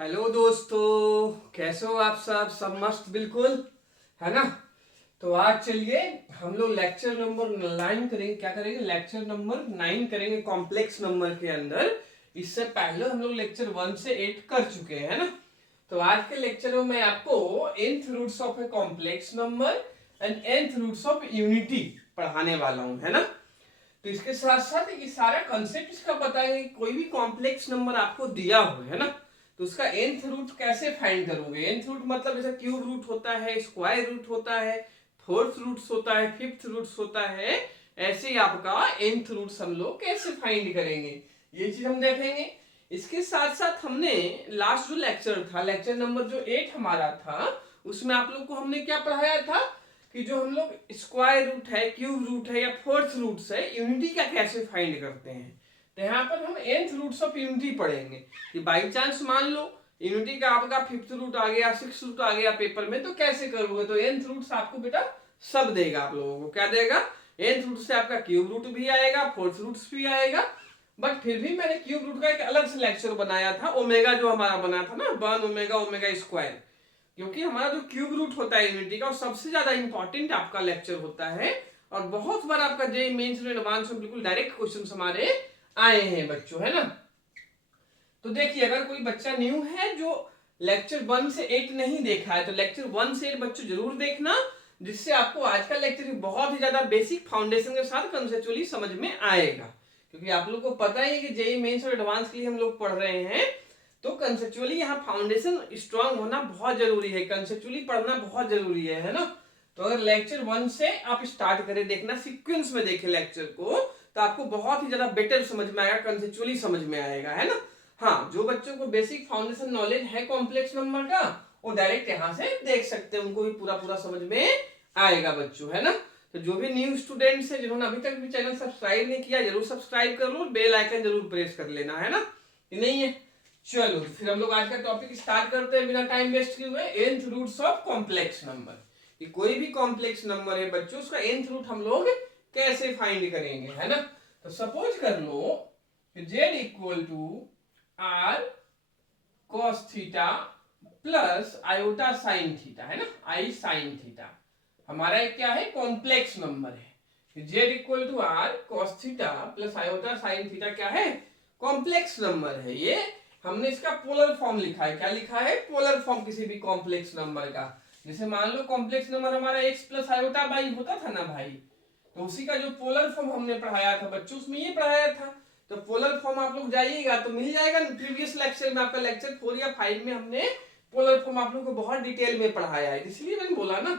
Hello दोस्तों, कैसे हो आप सब मस्त बिल्कुल, है ना। तो आज चलिए हम लोग लेक्चर नंबर 9 करेंगे। क्या करेंगे? लेक्चर नंबर 9 करेंगे कॉम्प्लेक्स नंबर के अंदर। इससे पहले हम लोग लेक्चर 1 से 8 कर चुके हैं, है ना। तो आज के लेक्चर में मैं आपको nth roots of a complex number and nth roots of unity पढ़ाने वाला हूं, है ना। तो इसके साथ साथ ये सारा कंसेप्ट इसका बताएंगे। कोई भी कॉम्प्लेक्स नंबर आपको दिया हो, है ना, तो उसका nth रूट कैसे फाइंड करोगे। nth रूट मतलब जैसे क्यूब रूट होता है, स्क्वायर रूट होता है, फोर्थ रूट्स होता है, फिफ्थ रूट्स होता है। ऐसे ही आपका nth रूट्स हम लोग कैसे फाइंड करेंगे, ये चीज हम देखेंगे। इसके साथ साथ हमने लास्ट जो लेक्चर था, लेक्चर नंबर जो 8 हमारा था, उसमें आप लोग को हमने क्या पढ़ाया था कि जो हम लोग स्क्वायर रूट है, क्यूब रूट है या फोर्थ रूट्स है, यूनिटी का कैसे फाइंड करते हैं। तो यहाँ पर हम nth रूट्स ऑफ यूनिटी पढ़ेंगे कि बाई चांस मान लो यूनिटी का आपका फिफ्थ रूट आ गया, सिक्स रूट आ गया पेपर में, तो कैसे करोगे। तो nth रूट्स आपको बेटा सब देगा, आप लोगों को क्या देगा। nth रूट से आपका क्यूब रूट भी आएगा, फोर्थ रूट्स भी आएगा। बट फिर भी मैंने क्यूब रूट का एक अलग से लेक्चर बनाया था, ओमेगा जो हमारा बना था ना, 1 ओमेगा ओमेगा स्क्वायर। क्योंकि हमारा जो क्यूब रूट होता है यूनिटी का, वो सबसे ज्यादा इंपॉर्टेंट आपका लेक्चर होता है। और बहुत बार आपका जेईई मेंस में एडवांस में बिल्कुल डायरेक्ट क्वेश्चन हमारे आए हैं बच्चों, है ना। तो देखिए, अगर कोई बच्चा न्यू है जो लेक्चर 1 से 8 नहीं देखा है, तो लेक्चर 1 से 8 बच्चों जरूर देखना, जिससे आपको आज का लेक्चर बहुत ही ज्यादा बेसिक फाउंडेशन के साथ कंसेप्चुअली समझ में आएगा। क्योंकि आप लोग को पता ही है कि जेईई मेंस और एडवांस के लिए हम लोग पढ़ रहे हैं, तो कंसेप्चुअली यहाँ फाउंडेशन स्ट्रांग होना बहुत जरूरी है, कंसेप्चुअली पढ़ना बहुत जरूरी है ना। तो अगर लेक्चर 1 से आप स्टार्ट करें देखना, सीक्वेंस में देखें लेक्चर को, तो आपको बहुत ही ज्यादा बेटर समझ में आएगा, कंसेप्चुअली समझ में आएगा, है ना। हाँ, जो बच्चों को बेसिक फाउंडेशन नॉलेज है कॉम्प्लेक्स नंबर का, वो डायरेक्ट यहाँ से देख सकते हैं, उनको भी पूरा पूरा समझ में आएगा बच्चों, है ना। तो जो भी न्यू स्टूडेंट्स है, जिन्होंने अभी तक भी चैनल सब्सक्राइब नहीं किया, जरूर सब्सक्राइब कर लो, बेल आइकन जरूर प्रेस कर लेना, है ना। ये नहीं है, चलो तो फिर हम लोग आज का टॉपिक स्टार्ट करते हैं बिना टाइम वेस्ट किए हुए। nth roots of complex number. कि कोई भी कॉम्प्लेक्स नंबर है बच्चों, उसका nth रूट हम लोग कैसे फाइंड करेंगे, है ना। तो सपोज कर लो कि z equal to r cos theta plus iota sine theta, है ना, आई साइन थीटा हमारा एक क्या है, कॉम्प्लेक्स नंबर है। z equal to r cos theta plus iota sine theta क्या है, कॉम्प्लेक्स नंबर है। ये हमने इसका पोलर फॉर्म लिखा है। क्या लिखा है? पोलर फॉर्म किसी भी कॉम्प्लेक्स नंबर का। जैसे मान लो कॉम्प्लेक्स नंबर हमारा x प्लस आयोटा बाई होता था ना भाई, तो उसी का जो पोलर फॉर्म हमने पढ़ाया था बच्चों, उसमें ये पढ़ाया था। तो पोलर फॉर्म आप लोग जाइएगा तो मिल जाएगा प्रीवियस लेक्चर में, आपका लेक्चर 4 या 5 में हमने पोलर फॉर्म आप लोग को बहुत डिटेल में पढ़ाया है। इसलिए मैंने बोला ना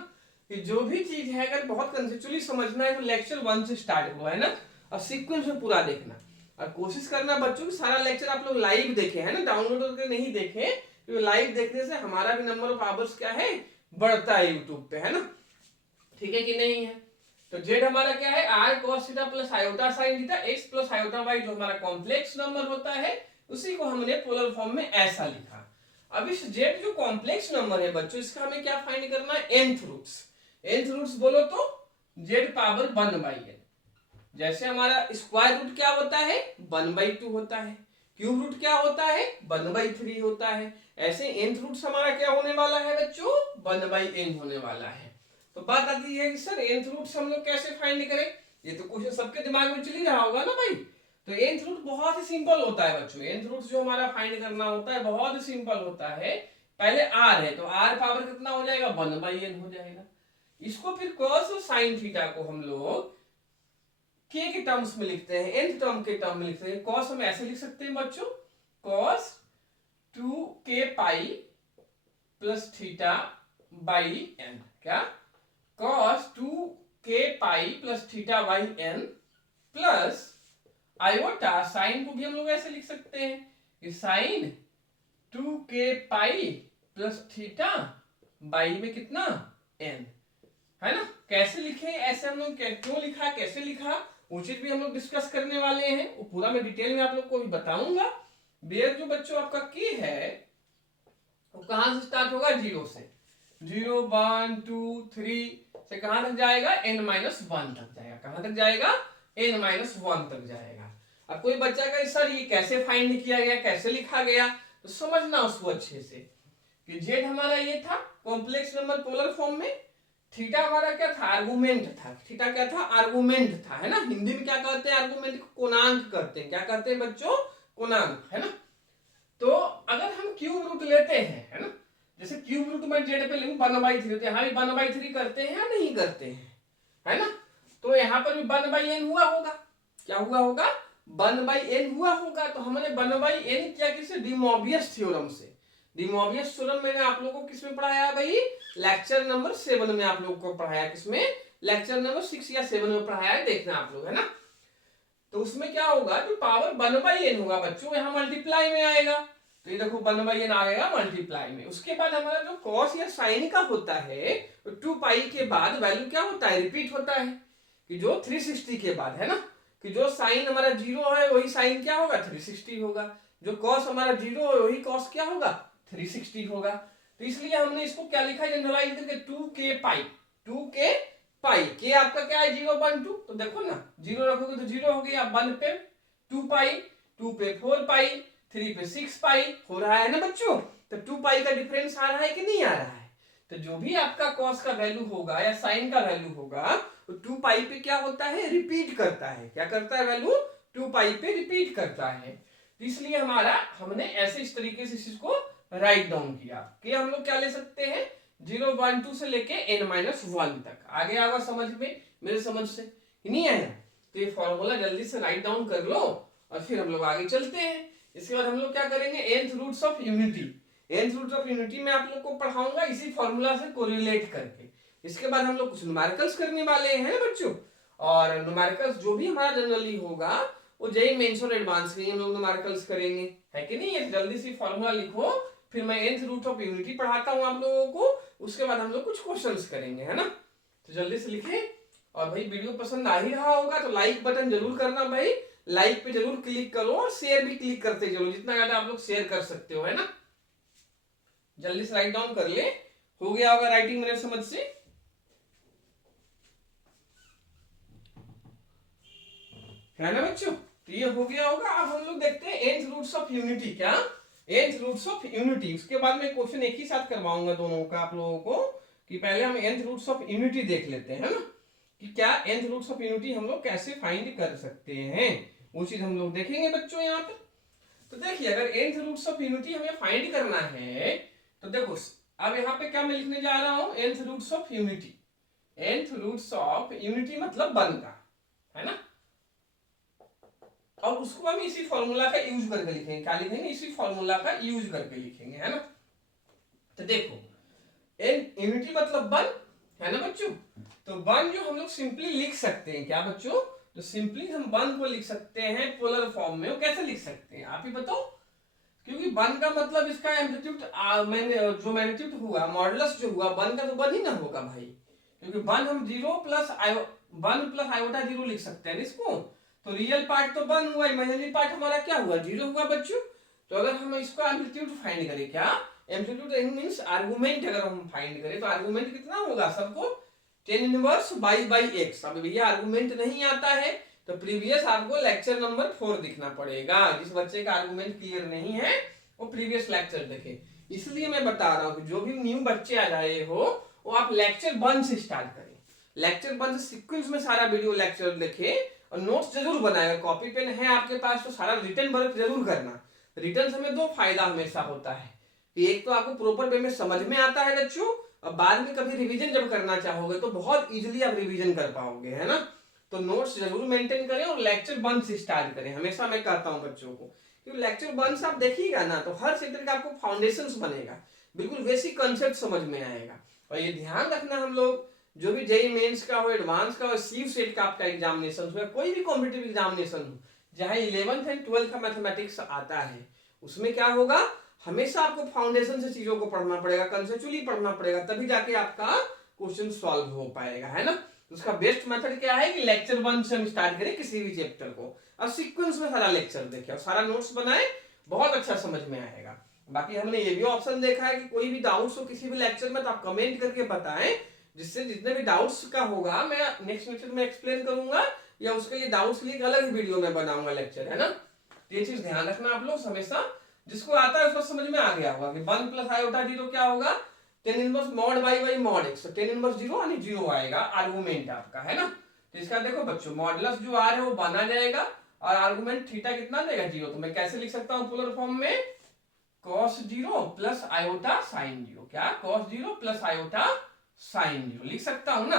कि जो भी चीज है अगर बहुत कंसेप्चुअली समझना है तो लेक्चर 1 से स्टार्ट हुआ, है ना, और सीक्वेंस में पूरा देखना। और कोशिश करना बच्चों की सारा लेक्चर आप लोग लाइव देखें, है ना, डाउनलोड करके नहीं देखें, क्योंकि लाइव देखने से हमारा भी नंबर ऑफ आवर्स क्या है, बढ़ता है यूट्यूब पे, है ना। ठीक है कि नहीं है। तो z हमारा क्या है, r cos theta plus iota sine theta, x plus iota y जो हमारा कॉम्प्लेक्स नंबर होता है, उसी को हमने पोलर फॉर्म में ऐसा लिखा। अब इस z जो कॉम्प्लेक्स नंबर है बच्चों, इसका हमें क्या फाइंड करना है, nth रूट्स। nth रूट्स बोलो तो z पावर 1/n। जैसे हमारा स्क्वायर रूट क्या होता है, 1/2 होता है, क्यूब रूट क्या होता है, 1/3 होता है। ऐसे nth रूट्स हमारा क्या होने वाला है बच्चों, 1/n होने वाला है। तो बात आती है कि सर nth रूट्स हम लोग कैसे फाइंड करें। ये तो क्वेश्चन सबके दिमाग में चल ही रहा होगा ना भाई। तो nth रूट बहुत ही सिंपल होता है बच्चों। nth रूट जो हमारा फाइंड करना होता है बहुत ही सिंपल होता है। पहले r है तो r पावर कितना हो जाएगा, 1/n हो जाएगा। इसको फिर cos और sin थीटा को हम लोग k के टर्म्स में लिखते हैं, nth टर्म के टर्म में लिखते हैं। cos हम ऐसे लिख सकते हैं बच्चों, cos 2k pi plus theta by n। क्या? cos 2k pi plus theta by n plus iota sine को भी हम लोग ऐसे लिख सकते हैं कि sine 2k pi plus theta by में कितना, n, है ना। कैसे लिखे ऐसे हम लोग, क्यों लिखा, कैसे लिखा, वो चीज भी हम लोग डिस्कस करने वाले हैं। वो पूरा मैं डिटेल में आप लोग को भी बताऊंगा। बेयर जो बच्चों आपका की है वो कहां से स्टार्ट होगा, 0 से। 0 1 2 3 से कहां तक जाएगा, n-1 तक जाएगा। कहां तक जाएगा, n-1 तक जाएगा। अब कोई बच्चा का सर ये कैसे फाइंड किया गया, कैसे लिखा गया, तो समझना उसको अच्छे से कि जेड हमारा ये था कॉम्प्लेक्स नंबर पोलर फॉर्म में, थीटा हमारा क्या था, आर्गुमेंट था। थीटा क्या था, आर्गुमेंट था, है ना। हिंदी में क्या कहते हैं, आर्गुमेंट को कोणांक कहते हैं। क्या कहते हैं बच्चों, कोणांक, है ना। तो अगर हम क्यूब रूट लेते हैं, है ना, जैसे क्यूब रूट में जेड पे लिखूं 1/3 होते हैं, यहाँ भी 1/3 करते हैं या नहीं करते हैं, है ना। तो यहाँ पर भी 1/n हुआ होगा। क्या हुआ होगा, 1/n हुआ होगा। तो हमने 1/n किया किससे, डी मोबियस थ्योरम से। डी मोबियस थ्योरम मैंने आप लोगों को किसमें पढ़ाया भाई, लेक्चर नंबर 7 में आप लोगों को पढ़ाया। किसमें, लेक्चर नंबर 6 या 7 में पढ़ाया है, देखना आप लोग, है ना। तो उसमें क्या होगा, जो पावर 1/n होगा बच्चों, यहाँ मल्टीप्लाई में आएगा। तो ये देखो 1/n आएगा मल्टीप्लाई में। उसके बाद हमारा जो कॉस या साइन का होता है, तो 2 पाई के बाद वैल्यू क्या होता है, रिपीट होता है। कि जो 360 के बाद, है ना, कि जो साइन हमारा 0 है वही साइन क्या होगा, 360 होगा। जो कॉस हमारा 0 है वही कॉस क्या होगा, 360 होगा। तो इसलिए हमने इसको क्या लिखा है, जनरलाइज करके 2k पाई। 2k पाई, के आपका क्या है, 0.2। तो देखो ना, 0 रखोगे तो 0 हो गया, 1 पे 2 पाई, 2 पे 4 पाई, 3 पे 6 पाई हो रहा है ना बच्चों। तो 2 पाई का डिफरेंस आ रहा है कि नहीं आ रहा है। तो जो भी आपका कॉस का वैल्यू होगा या साइन का वैल्यू होगा, तो 2 पाई पे क्या होता है, रिपीट करता है। क्या करता है, वैल्यू 2 पाई पे रिपीट करता है। तो इसलिए हमने ऐसे इस तरीके से इसको राइट डाउन किया कि हम लोग क्या ले सकते हैं, 0.2 से लेके n-1 तक। आगे आगा समझ में, मेरे समझ से नहीं आया, तो ये फॉर्मूला जल्दी से राइट डाउन कर लो और फिर हम लोग आगे चलते हैं। इसके बाद हम लोग क्या करेंगे, nth roots of unity. nth roots of unity में आप लोग को पढ़ाऊंगा इसी फॉर्मूला से कोरिलेट करके। इसके बाद हम लोग कुछ न्यूमेरिकल्स करने वाले हैं बच्चों। और न्यूमेरिकल्स जो भी हमारा जनरली होगा वो जेईई मेंस और एडवांस के हम लोग न्यूमेरिकल्स करेंगे, है कि नहीं। जल्दी से फॉर्मूला लिखो, फिर मैं nth रूट ऑफ यूनिटी पढ़ाता हूं आप लोगों को। उसके बाद हम लोग कुछ क्वेश्चंस करेंगे, है ना। तो जल्दी से लिखें। और भाई वीडियो पसंद आ ही रहा होगा तो लाइक बटन जरूर करना भाई, लाइक पे जरूर क्लिक करो और शेयर भी क्लिक करते चलो, जितना ज्यादा आप लोग शेयर कर सकते हो, है ना। जल्दी से राइट डाउन कर ले, हो गया होगा राइटिंग मेरे समझ से, है ना बच्चों। तो ये हो गया होगा। अब हम लोग देखते हैं nth रूट्स ऑफ यूनिटी। क्या, nth रूट्स ऑफ यूनिटी। उसके बाद में क्वेश्चन एक ही साथ करवाऊंगा दोनों का आप लोगों को, कि पहले हम nth रूट्स ऑफ यूनिटी देख लेते हैं, है ना, कि क्या nth रूट्स ऑफ यूनिटी हम लोग कैसे फाइंड कर सकते हैं, वो चीज हम लोग देखेंगे बच्चों यहाँ पे। तो देखिए, अगर nth रूट्स ऑफ यूनिटी हमें फाइंड करना है तो देखो, अब यहाँ पे क्या मैं लिखने जा रहा हूँ, nth roots of unity. nth roots of unity मतलब 1 का, है ना। और उसको हम इसी फॉर्मूला का यूज करके लिखेंगे। क्या लिखेंगे, इसी फॉर्मूला का यूज करके लिखेंगे, है ना। तो देखो, यूनिटी मतलब 1, है ना बच्चों। तो 1 जो हम लोग सिंपली लिख सकते हैं, क्या बच्चों, तो सिंपली हम 1 को लिख सकते हैं पोलर फॉर्म में। वो कैसे लिख सकते हैं आप ही बताओ, क्योंकि 1 का मतलब इसका एम्पलीट्यूड जो मैग्नीट्यूड हुआ, मॉडुलस जो हुआ 1 का, तो 1 ही ना होगा भाई, क्योंकि 1 हम 0 प्लस 1 प्लस आयोटा 0 लिख सकते हैं इसको। तो रियल पार्ट तो 1 हुआ, इमेजिनरी पार्ट हमारा क्या हुआ, 0 हुआ बच्चों। तो अगर हम इसका एम्पलीट्यूड फाइंड करें, क्या एम्पलीट्यूड मींस आर्गुमेंट, अगर हम फाइंड करें तो आर्गुमेंट कितना होगा, सबको 10 इनवर्स बाई x। अब भैया आर्गुमेंट नहीं आता है तो प्रीवियस आपको लेक्चर नंबर 4 दिखना पड़ेगा। जिस बच्चे का आर्गुमेंट क्लियर नहीं है वो प्रीवियस लेक्चर देखे। इसलिए मैं बता रहा हूं कि जो भी न्यू बच्चे आ रहे हो वो आप लेक्चर 1 से स्टार्ट करें। लेक्चर 1 से सीक्वेंस में सारा वीडियो लेक्चर देखे और नोट्स जरूर बनाएगा। कॉपी पेन है आपके पास तो सारा रिटन वर्क जरूर करना। रिटन में 2 फायदा हमेशा होता है कि एक तो आपको प्रॉपर वे में समझ में आता है बच्चों, और बाद में कभी रिवीजन जब करना चाहोगे तो बहुत इजीली आप रिवीजन कर पाओगे, है ना। तो नोट्स जरूर मेंटेन करें और लेक्चर 1 से स्टार्ट करें। हमेशा मैं कहता हूं बच्चों को, क्योंकि लेक्चर 1 से आप देखिएगा ना तो हर सेक्टर का आपको फाउंडेशंस बनेगा, बिल्कुल बेसिक कांसेप्ट समझ में आएगा। और ये ध्यान रखना, हम लोग जो भी जेईई मेंस का हो, एडवांस का हो, सीव सेट का आपका एग्जामिनेशन हो, कोई भी कॉम्पिटिटिव एग्जामिनेशन हो, जहां 11th एंड 12th का मैथमेटिक्स आता है, उसमें क्या होगा, हमेशा आपको फाउंडेशन से चीजों को पढ़ना पड़ेगा, कंसेप्चुअली पढ़ना पड़ेगा, तभी जाके आपका क्वेश्चन सॉल्व हो पाएगा, है ना। उसका बेस्ट मेथड क्या है कि लेक्चर 1 से हम स्टार्ट करें किसी भी चैप्टर को, और सीक्वेंस में सारा लेक्चर देखें और सारा नोट्स बनाए, बहुत अच्छा समझ में आएगा। बाकी हमने ये भी ऑप्शन देखा है कि कोई भी डाउट्स हो किसी भी लेक्चर में तो आप कमेंट करके बताएं, जिससे जितने भी डाउट्स का होगा मैं नेक्स्ट लेक्चर में एक्सप्लेन करूंगा, या उसके लिए डाउट्स के लिए अलग ही वीडियो में बनाऊंगा लेक्चर, है ना। ये चीज ध्यान रखना आप लोग हमेशा। जिसको आता है उसको समझ में आ गया होगा कि 1 प्लस आयोटा 0 क्या होगा, tan inverse mod by by mod x. Tan inverse 0 यानी 0 आएगा आर्गुमेंट आपका, है ना। तो इसका देखो बच्चों मॉडुलस जो आर है वो बना जाएगा और आर्गुमेंट थीटा कितना देगा 0। तो मैं कैसे लिख सकता हूँ पोलर फॉर्म में, cos 0 प्लस आयोटा साइन 0। क्या, cos 0 प्लस आयोटा साइन 0 लिख सकता हूं ना।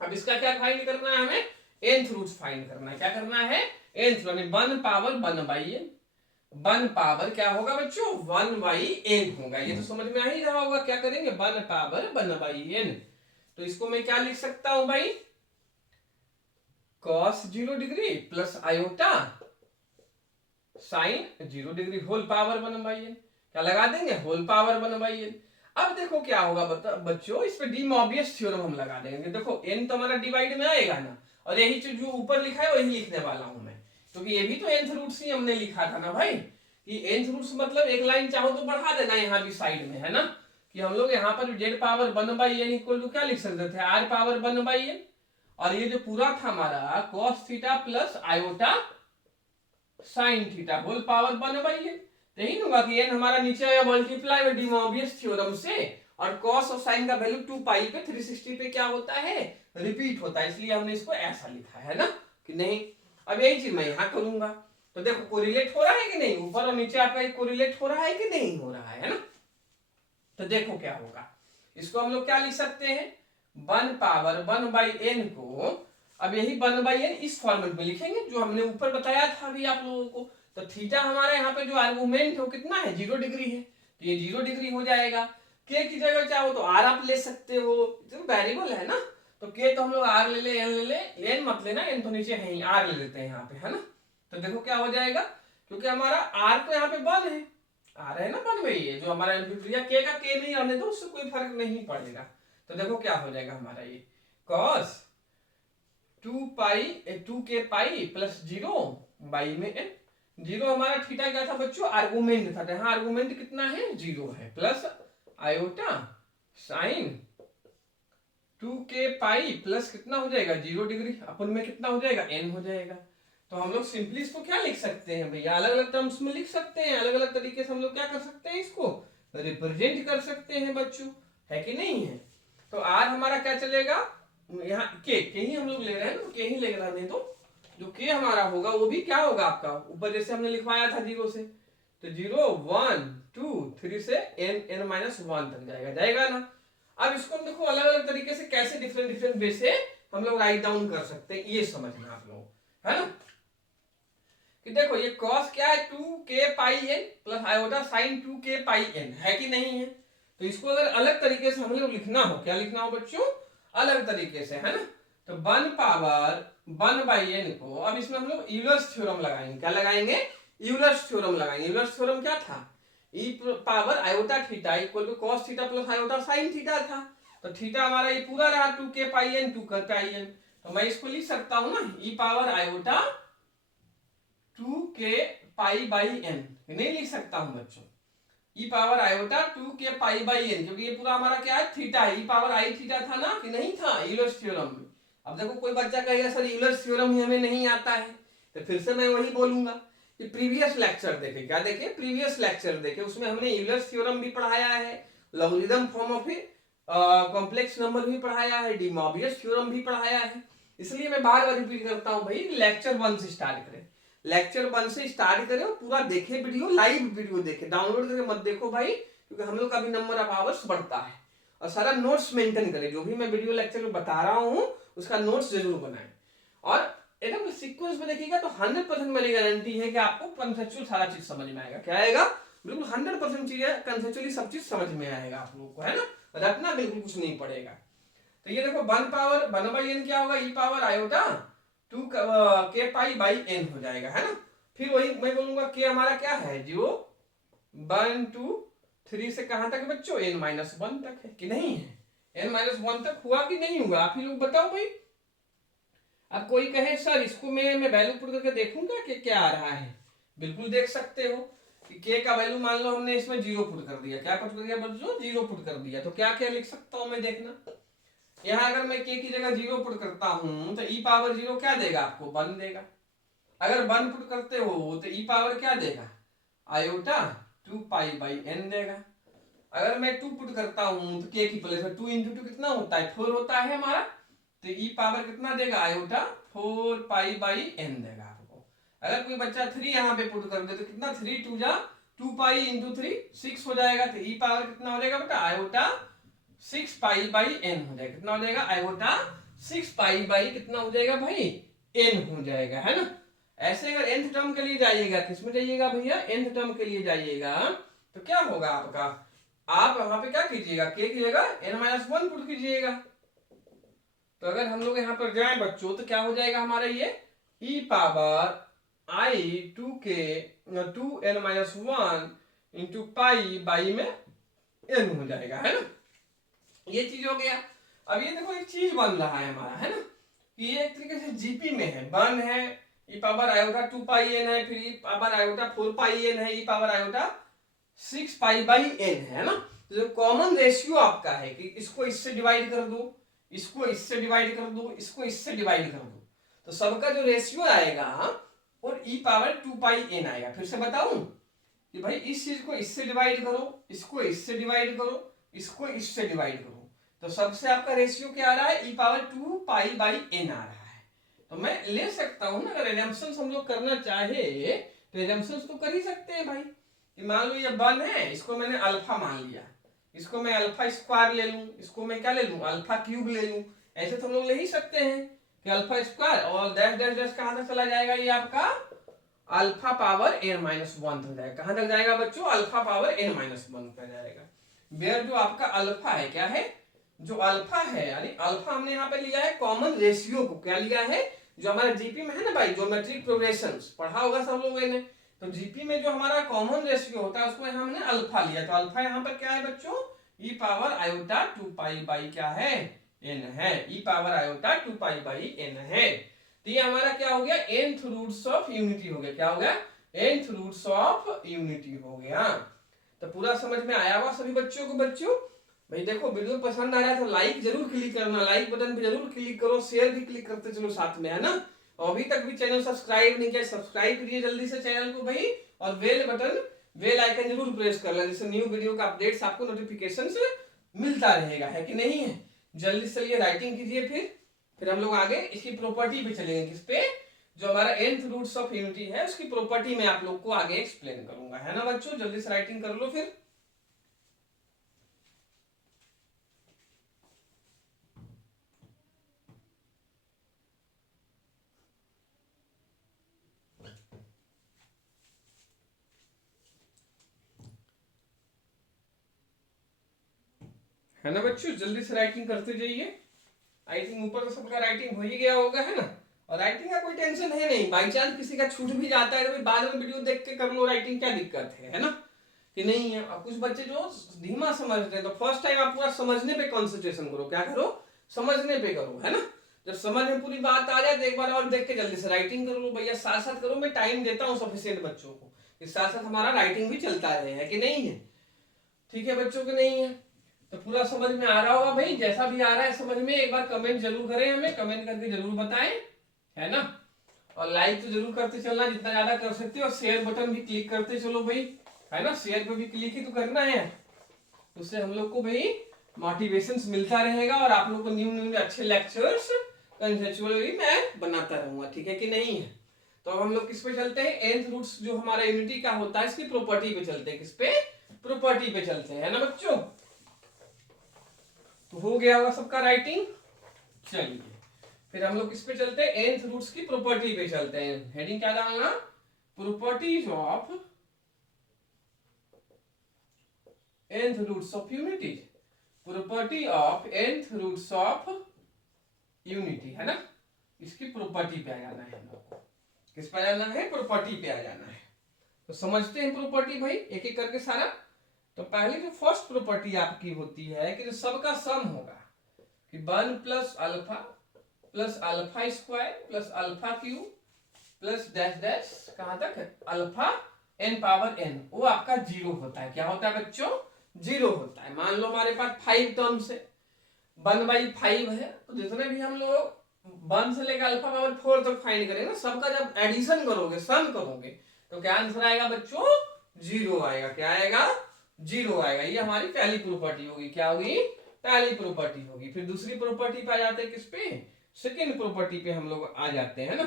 अब इसका क्या फाइंड करना है हमें, nth रूट फाइंड करना है। क्या करना है, nth यानी 1 पावर 1 बाई n। 1 पावर क्या होगा बच्चों, 1 बाई n होगा। ये तो समझ में आ ही रहा होगा। क्या करेंगे, 1 पावर 1 बाई n। तो इसको मैं क्या लिख सकता हूं भाई, cos 0 degree plus iota sine 0 degree whole power 1 by n। क्या लगा देंगे, होल पावर 1 बाई n। अब देखो क्या होगा बच्चों, इस पे डी मॉबियस थ्योरम हम लगा देंगे। देखो n तो हमारा डिवाइड में आएगा ना, और यही चीज जो ऊपर लिखा है वही लिखने वाला हूं मैं, क्योंकि ये भी तो nth रूट्स ही हमने लिखा था ना भाई, कि nth रूट्स मतलब एक लाइन चाहो तो बढ़ा देना यहाँ भी साइड में, है ना। कि हम लोग यहाँ पर z power 1 by n equal to क्या लिख सकते थे, r पावर 1 बाई n। और ये जो पूरा था हमारा cos theta plus iota sine theta whole power 1 by n। यही होगा कि n हमारा नीचे आया मल्टीप्लाई में डी मॉबियस थ्योरम से, और cos और साइन का वैल्यू 2 पाई पे 360 पे क्या होता है, रिपीट होता है, इसलिए हमने इसको ऐसा लिखा है ना, कि नहीं। अब यही चीज मैं यहाँ करूंगा, तो देखो कोरिलेट हो रहा है कि नहीं, ऊपर और नीचे आपका कोरिलेट हो रहा है कि नहीं हो रहा है ना। तो देखो क्या होगा, इसको हम लोग क्या लिख सकते हैं, 1 पावर 1 बाई n को, अब यही 1 बाई n इस फॉर्मेट में लिखेंगे जो हमने ऊपर बताया था अभी आप लोगों को। तो थीटा हमारा यहाँ पे जो आर्गुमेंट है वो कितना है, 0 डिग्री है, तो ये 0 डिग्री हो जाएगा। के की जगह चाहो तो आर आप ले सकते हो, तो वेरिएबल है ना, तो के तो हम लोग आर ले ले, एन ले ले, एन मत लेना, एन तो नीचे है ही, आर ले लेते हैं यहाँ पे, है ना। तो देखो क्या हो जाएगा, क्योंकि हमारा आर तो यहाँ पे 1 है, आर है ना 1 वही है जो हमारा एम्पलीट्यूड, के का के नहीं आने दो, उससे कोई फर्क नहीं पड़ेगा। तो देखो क्या हो जाएगा हमारा ये cos 2 के पाई प्लस 0 बाई में n। 0 हमारा थीटा क्या था बच्चों, आर्गुमेंट था, यहाँ आर्गुमेंट कितना है, 0 है, प्लस आयोटा साइन 2 के पाई प्लस कितना हो जाएगा 0 डिग्री, अपन में कितना हो जाएगा n हो जाएगा। तो हम लोग सिंपली इसको क्या लिख सकते हैं भैया, अलग अलग टर्म्स में लिख सकते हैं, अलग अलग तरीके से हम लोग क्या कर सकते हैं, इसको रिप्रेजेंट कर सकते हैं बच्चों, है कि नहीं है। तो r हमारा क्या चलेगा, यहाँ के ही हम लोग ले रहे हैं ना, के ही ले रहे हैं, तो जो के हमारा होगा वो भी क्या होगा आपका, ऊपर जैसे हमने लिखवाया था 0 से, तो 0 1 2 3 से n माइनस 1 तक जाएगा, जाएगा ना। अब इसको हम देखो अलग अलग तरीके से कैसे डिफरेंट डिफरेंट वे से हम लोग राइट डाउन कर सकते हैं, ये समझना आप लोग, है ना। कि देखो ये cos क्या है, 2 के पाई n प्लस आयोटा साइन 2 के पाई n, है कि नहीं है। तो इसको अगर अलग तरीके से हम लोग लिखना हो, क्या लिखना हो बच्चों, अलग तरीके से, है ना। तो 1 पावर 1 बाई n को, अब इसमें हम लोग यूलर्स थ्योरम लगाएंगे, क्या लगाएंगे, यूलर्स थ्योरम लगाएंगे। यूलर्स थ्योरम क्या था, e power iota theta equal to cos theta plus iota sine theta था। तो थीटा हमारा ये पूरा रहा 2 के पाई n 2 के पाई n, तो मैं इसको लिख सकता हूं ना, e पावर आयोटा 2 के पाई बाई n, नहीं लिख सकता हूं बच्चों, ई पावर आयोटा 2 के पाई बाई n, क्योंकि ये पूरा हमारा क्या है, थीटा है, ई पावर आई थीटा था ना, कि नहीं था यूलर्स थ्योरम में। अब देखो कोई बच्चा कहेगा सर यूलर्स थ्योरम ही हमें नहीं आता है, तो फिर से मैं वही बोलूंगा कि प्रीवियस लेक्चर देखे, क्या देखे, प्रीवियस लेक्चर देखे, उसमें हमने यूलर्स थ्योरम भी पढ़ाया है, logarithm form of complex number भी पढ़ाया है, डी मॉबियस थ्योरम भी पढ़ाया है। इसलिए मैं बार बार रिपीट करता हूँ भाई, लेक्चर 1 से स्टार्ट करें, लेक्चर 1 से स्टार्ट करें और पूरा देखे वीडियो, लाइव वीडियो देखे, डाउनलोड करके मत देखो भाई, क्योंकि हम लोग का भी नंबर ऑफ आवर्स बढ़ता है। और सारा नोट्स मेंटेन करें, जो भी मैं वीडियो लेक्चर में बता रहा हूँ उसका नोट्स जरूर बनाएं, और एकदम सीक्वेंस में देखिएगा तो 100% मेरी गारंटी है कि आपको कंसेप्चुअल सारा चीज समझ में आएगा। क्या आएगा, बिल्कुल 100% चीज है, कंसेप्चुअली सब चीज समझ में आएगा आप लोगों को, है ना, रटना बिल्कुल कुछ नहीं पड़ेगा। तो ये देखो 1 पावर 1 बाई n क्या होगा, ई पावर आयोटा 2 के पाई बाई n हो जाएगा, है ना। फिर वही मैं बोलूंगा के हमारा क्या है, 0 1 2 3 से कहां तक बच्चों, n माइनस 1 तक है कि नहीं है, n माइनस 1 तक हुआ कि नहीं हुआ, आप ही लोग बताओ भाई। अब कोई कहे सर इसको मैं वैल्यू पुट करके देखूंगा कि क्या आ रहा है, बिल्कुल देख सकते हो कि के का वैल्यू मान लो हमने इसमें 0 पुट कर दिया, क्या पुट कर दिया बच्चों, 0 पुट कर दिया, तो क्या क्या लिख सकता हूं मैं, देखना यहाँ अगर मैं के की जगह 0 पुट करता हूं तो ई पावर 0 क्या देगा आपको, 1 देगा। अगर 1 पुट करते हो तो ई पावर क्या देगा, आयोटा 2π/n देगा। अगर मैं 2 पुट करता हूं तो के की प्लेस में 2 × 2 कितना होता है 4 होता है हमारा, तो ई पावर कितना देगा आयोटा 4π/n देगा आपको। अगर कोई बच्चा 3 यहाँ पे पुट कर दे तो कितना 3 2 जा 2π × 3 6 हो जाएगा, तो ई पावर कितना हो जाएगा बेटा आयोटा 6π/n हो जाएगा। कितना हो जाएगा आयोटा 6π कितना हो जाएगा भाई n हो जाएगा, है ना। ऐसे अगर nth टर्म के लिए जाइएगा, किसमें जाइएगा भैया nth टर्म के लिए जाइएगा, तो क्या होगा आपका, आप वहां पे क्या कीजिएगा k की जगह n-1 पुट कीजिएगा। तो अगर हम लोग यहाँ पर जाए बच्चों तो क्या हो जाएगा हमारा ये e power i 2n-1 into pi में n हो जाएगा, है ना। ये चीज हो गया। अब ये देखो एक चीज बन रहा है हमारा, है ना, कि ये एक तरीके से जीपी में है, वन है ई पावर आयोटा 2πn है, फिर ई पावर आयोटा 4πn है, ई पावर आयोटा 6π/n है ना। तो जो कॉमन रेशियो आपका है कि इसको इससे डिवाइड कर दो, इसको इससे डिवाइड कर दो, इसको इससे डिवाइड कर दो, तो सबका जो रेशियो आएगा और ई पावर 2πn आएगा। फिर से बताऊं कि भाई इस चीज को इससे डिवाइड करो, इसको इससे डिवाइड करो, इसको इससे डिवाइड करो, तो सबसे आपका रेशियो क्या आ रहा है ई पावर 2π/n आ रहा है। तो मैं ले सकता हूं ना, अगर एजम्पशंस हम लोग करना चाहे तो एजम्पशंस तो कर ही सकते हैं भाई, कि मान लो ये 1 है, इसको मैंने अल्फा मान लिया, इसको मैं अल्फा स्क्वायर ले लूं, इसको मैं क्या ले लूं अल्फा क्यूब ले लूं, ऐसे तो हम लोग ले ही सकते हैं कि अल्फा स्क्वायर और डैश डैश डैश कहां तक चला जाएगा, ये आपका अल्फा पावर n-1 तक जाएगा। कहां तक जाएगा बच्चों अल्फा पावर n-1 तक जाएगा। वेयर जो आपका अल्फा है क्या है, जो अल्फा है, यानी अल्फा हमने यहाँ पे लिया है कॉमन रेशियो को, क्या लिया है जो हमारा जीपी में है ना भाई, ज्योमेट्रिक प्रोग्रेशंस पढ़ा होगा सब लोगों ने, तो जीपी में जो हमारा कॉमन रेशियो होता है उसको हमने अल्फा लिया, तो अल्फा यहाँ पर क्या है बच्चों ई पावर आयोटा 2π क्या है n है, ई पावर आयोटा 2π/n है। तो ये हमारा क्या हो गया nth रूट्स ऑफ यूनिटी हो गया, क्या हो गया nth रूट्स ऑफ यूनिटी हो गया। तो पूरा समझ में आया हुआ सभी बच्चों को। बच्चों भाई देखो वीडियो पसंद आ रहा है तो लाइक जरूर क्लिक करना, लाइक बटन पे जरूर क्लिक करो, शेयर भी क्लिक करते चलो साथ में, है ना। और अभी तक भी चैनल सब्सक्राइब नहीं किया सब्सक्राइब करिए जल्दी से चैनल को भाई, और बेल आइकन जरूर प्रेस कर लेना, जिससे न्यू वीडियो का अपडेट्स आपको नोटिफिकेशन से मिलता रहेगा, है कि नहीं है। जल्दी से ये राइटिंग कीजिए, फिर हम लोग आगे इसकी प्रॉपर्टी पे चलेंगे, किस पे, जो हमारा nth रूट्स ऑफ यूनिटी है उसकी प्रॉपर्टी में आप लोग को आगे एक्सप्लेन करूंगा, है ना बच्चों। जल्दी से राइटिंग कर लो फिर। है ना बच्चों, जल्दी से राइटिंग करते जाइए। आई थिंक ऊपर तो सबका राइटिंग हो ही गया होगा, है ना। और राइटिंग का कोई टेंशन है नहीं, बाई चांस किसी का छूट भी जाता है तो बाद में वीडियो देख के कर लो राइटिंग, क्या दिक्कत है ना, कि नहीं है। और कुछ बच्चे जो धीमा समझते हैं तो फर्स्ट टाइम आप पूरा समझने पे कंसंट्रेशन करो, क्या करो समझने पे करो, है ना। जब समझ में पूरी बात आ जाए तो एक बार और देख के जल्दी से राइटिंग कर लो भैया, साथ साथ करो, मैं टाइम देता हूँ सफिशिएंट बच्चों को, इस साथ साथ हमारा राइटिंग भी चलता रहे, है कि नहीं है। ठीक है बच्चों के नहीं है, तो पूरा समझ में आ रहा होगा भाई, जैसा भी आ रहा है समझ में एक बार कमेंट जरूर करें, हमें कमेंट करके जरूर बताएं, है ना। और लाइक तो जरूर करते चलना जितना ज्यादा कर सकते हो, और शेयर बटन भी क्लिक करते चलो भाई, है ना। शेयर पे भी क्लिक ही तो करना है, उससे हम लोग को भाई मोटिवेशंस मिलता रहेगा, और आप लोग को न्यू न्यू अच्छे लेक्चर्स कंसेप्चुअली मैं बनाता रहूंगा, ठीक है कि नहीं है। तो अब हम लोग किस पे चलते हैं, nth रूट्स जो हमारा यूनिटी का होता है इसकी प्रॉपर्टी पे चलते हैं, किस पे प्रॉपर्टी पे चलते हैं, है ना बच्चों। तो हो गया होगा सबका राइटिंग। चलिए फिर हम लोग किस पे चलते हैं, nth रूट्स की प्रॉपर्टी पे चलते हैं। हेडिंग क्या डालना, properties of nth roots of unity, property of nth roots of unity, है ना। इसकी प्रॉपर्टी पे आ जाना है हम लोग को, किस पे आ जाना है, प्रॉपर्टी पे आ जाना है। तो समझते हैं प्रॉपर्टी भाई एक एक करके सारा। तो पहले जो फर्स्ट प्रॉपर्टी आपकी होती है कि जो सबका सम होगा, कि 1 plus alpha square plus alpha cube plus dash dash कहां तक अल्फा n पावर n, वो आपका 0 होता है। क्या होता है बच्चों, 0 होता है। मान लो हमारे पास 5 टर्म्स है, 1/5 है, तो जितने भी हम लोग 1 से लेकर अल्फा पावर 4 तक फाइंड करेंगे, सबका जब एडिशन करोगे सम करोगे तो क्या आंसर आएगा बच्चों जीरो आएगा। क्या आएगा? जीरो आएगा। ये हमारी पहली प्रॉपर्टी होगी। क्या होगी? पहली प्रॉपर्टी होगी। फिर दूसरी प्रॉपर्टी पे आ जाते हैं, किस पे? सेकेंड प्रॉपर्टी पे हम लोग आ जाते हैं ना।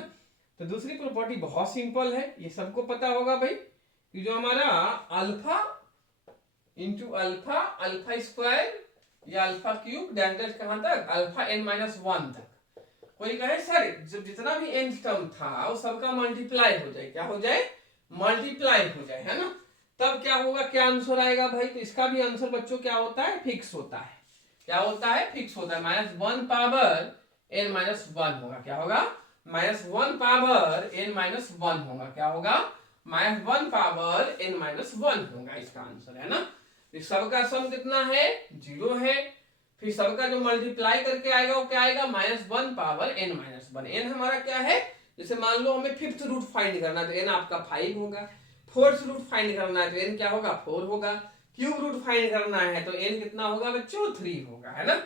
तो दूसरी प्रॉपर्टी बहुत सिंपल है, ये सबको पता होगा भाई, कि जो हमारा alpha into alpha, alpha square या अल्फा क्यूब डैश डैश कहां तक? अल्फा n माइनस वन तक। कोई कहे सर जब जितना भी n टर्म था वो सबका मल्टीप्लाई हो जाए। क्या हो जाए? मल्टीप्लाई हो जाए, है ना। तब क्या होगा? क्या आंसर आएगा भाई? तो इसका भी आंसर बच्चों क्या होता है? फिक्स होता है। क्या होता है? फिक्स होता है। Minus one power n minus one होगा। क्या होगा? Minus one power n minus one होगा। क्या होगा? Minus one power n minus one होगा इसका आंसर, है ना। सबका सम कितना है? जीरो है। फिर सबका जो मल्टीप्लाई करके आएगा वो क्या आएगा? Minus one power n minus one. n हमारा क्या है? जैसे मान लो हमें फिफ्थ रूट फाइंड करना है तो n आपका 5 होगा। फोर्थ रूट फाइंड करना है तो n क्या होगा? 4 होगा। क्यूब रूट फाइंड करना है तो n कितना होगा बच्चों? 3 होगा, है ना।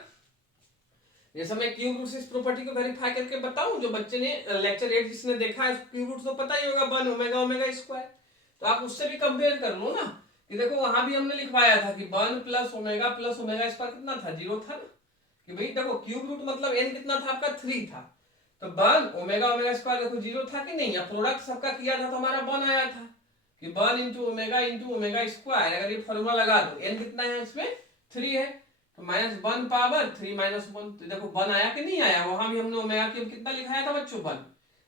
जैसे मैं क्यूब रूट से इस प्रॉपर्टी को वेरीफाई करके बताऊं, जो बच्चे ने लेक्चर 8 जिसने देखा है क्यूब रूट तो पता ही होगा, 1 ओमेगा ओमेगा स्क्वायर। तो आप उससे भी कंपेयर कर लो ना, कि देखो वहां भी हमने लिखवाया था कि 1 प्लस ओमेगा स्क्वायर कितना था? 0 था ना। कि भाई देखो क्यूब रूट मतलब n कितना था आपका? 3 था। तो 1 ओमेगा स्क्वायर देखो 0 था कि नहीं, या प्रोडक्ट सबका किया था तो हमारा 1 आया था, कि 1 इंटू ओमेगा स्क्वायर। अगर ये फॉर्मूला लगा दो, n कितना है इसमें? 3 है। तो minus one power 3 minus one, तो देखो 1 आया कि नहीं आया? वहां भी हमने ओमेगा क्यूब कितना लिखाया था बच्चों? 1।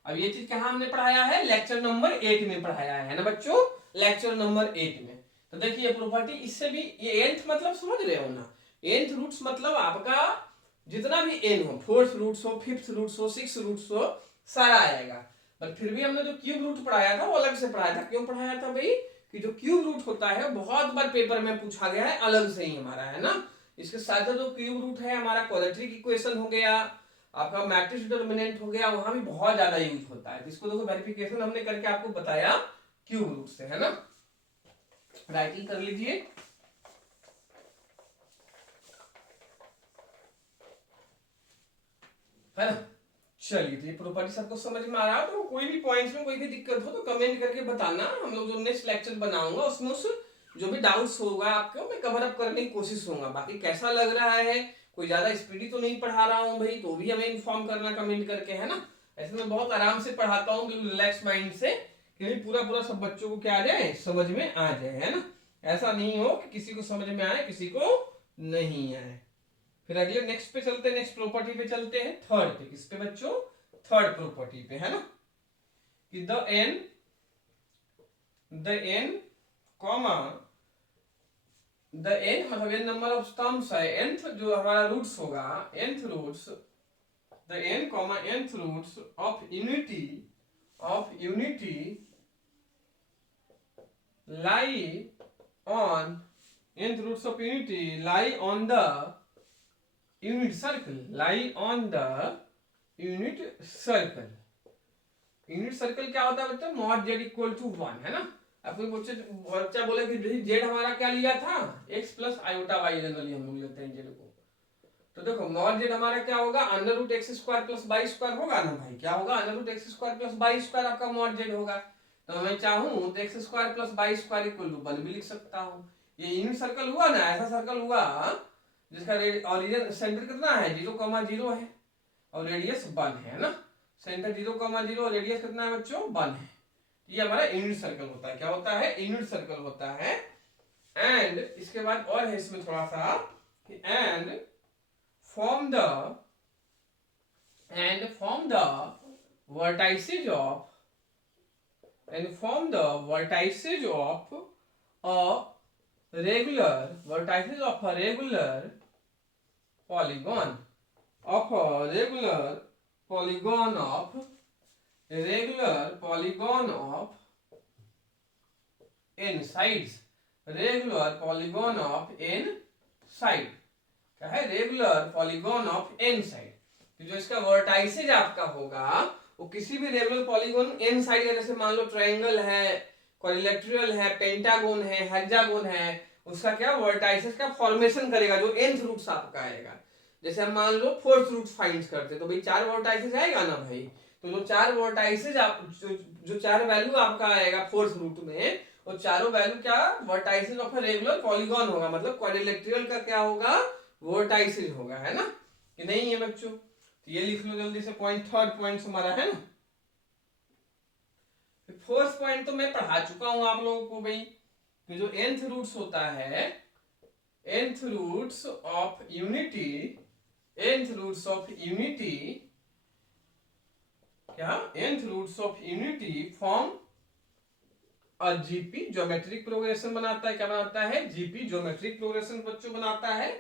अब ये चीज कहाँ हमने पढ़ाया है? लेक्चर नंबर 8 में पढ़ाया है ना बच्चों, लेक्चर नंबर 8 में। तो देखिए प्रॉपर्टी इससे भी, ये nth मतलब समझ रहे हो ना, nth रूट्स मतलब आपका जितना भी n हो, फोर्थ रूट्स हो, फिफ्थ रूट्स हो, सिक्स रूट्स हो, सारा आएगा। बट फिर भी हमने जो क्यूब रूट पढ़ाया था वो अलग से पढ़ाया था। क्यों पढ़ाया था भाई? कि जो क्यूब रूट होता है बहुत बार पेपर में पूछा गया है अलग से ही हमारा, है ना। इसके साथ जो क्यूब रूट है हमारा क्वाड्रेटिक इक्वेशन हो गया, आपका मैट्रिक्स डिटर्मिनेंट हो गया, वहां भी बहुत ज्यादा यूज होता है। इसको देखो वेरिफिकेशन हमने करके आपको बताया क्यूब रूट से, है ना। राइटिंग कर लीजिए। है ना। चलिए, तो ये प्रॉपर्टी सबको समझ में आ रहा है। तो कोई भी पॉइंट्स में कोई भी दिक्कत हो तो कमेंट करके बताना। हम लोग जो नेक्स्ट लेक्चर बनाऊंगा उसमें उस जो भी डाउट्स होगा आपको मैं कवर अप करने की कोशिश करूंगा। बाकी कैसा लग रहा है, कोई ज्यादा स्पीडी तो नहीं पढ़ा रहा हूँ भाई, तो भी हमें इन्फॉर्म करना कमेंट करके, है ना। ऐसे मैं बहुत आराम से पढ़ाता हूँ, बिल्कुल रिलैक्स माइंड से, कि पूरा पूरा सब बच्चों को क्या आ जाए, समझ में आ जाए, है ना। ऐसा नहीं हो कि किसी को समझ में आए किसी को नहीं आए। फिर अगले नेक्स्ट पे चलते हैं, नेक्स्ट प्रॉपर्टी पे चलते हैं, थर्ड पे। किस पे बच्चों? थर्ड प्रॉपर्टी पे, है ना। कि the n comma the n मतलब एन नंबर ऑफ टर्म्स है, nth जो हमारा रूट्स होगा, nth roots, the n comma nth roots of unity lie on nth roots of unity lie on the unit circle, lie on the unit circle. Unit circle क्या होता है बच्चा? Mod Z equal to 1, है ना। अब कोई बच्चा बोले कि जेड हमारा क्या लिया था? x plus iota y, generally हम लोग लेते हैं जेड को। तो देखो मॉड जेड हमारा क्या होगा? Under root x square plus y square होगा ना भाई। क्या होगा? Under root x square plus y square आपका मॉड जेड होगा। तो मैं चाहूं तो x square plus y square equal to 1 भी लिख सकता हूं। ये यूनिट सर्कल हुआ ना, ऐसा सर्कल हुआ जिसका ओरिजिन सेंटर कितना है? 0,0 है और रेडियस 1 है ना। सेंटर 0,0, रेडियस कितना है बच्चों? 1 है। ये हमारा यूनिट सर्कल होता है। क्या होता है? यूनिट सर्कल होता है। एंड इसके बाद और है इसमें थोड़ा सा, and from the vertices of a regular polygon of n sides, क्या है? Regular polygon of n side. जो इसका वर्टाइसेज आपका होगा वो किसी भी रेगुलर पॉलीगॉन n साइड, जैसे मान लो ट्रायंगल है, क्वाड्रिलेटरल है, पेंटागोन है, हेक्सागोन है, उसका क्या वर्टाइसेज का फॉर्मेशन करेगा जो nth रूट्स आपका आएगा। जैसे हम मान लो फोर्थ रूट फाइंड करते तो भाई 4 वर्टाइसेज आएगा ना भाई। तो जो 4 वर्टाइसेज आप जो 4 वैल्यू आपका आएगा फोर्थ रूट में, वो चारों वैल्यू क्या vertices of a regular polygon होगा, मतलब क्वाड्रिलेटरल का क्या होगा वर्टाइसेस होगा, है ना कि नहीं है बच्चों। तो ये लिख लो जल्दी से पॉइंट, थर्ड पॉइंट हमारा है ना। फोर्थ पॉइंट तो मैं पढ़ा चुका हूं आप लोगों को भाई, कि जो nth रूट्स होता है, nth roots of unity, nth roots of unity क्या, nth roots of unity form और जीपी ज्योमेट्रिक प्रोग्रेशन बनाता है, क्या बनाता है जीपी ज्योमेट्रिक प्रोग्रेशन बच्चों बनाता है,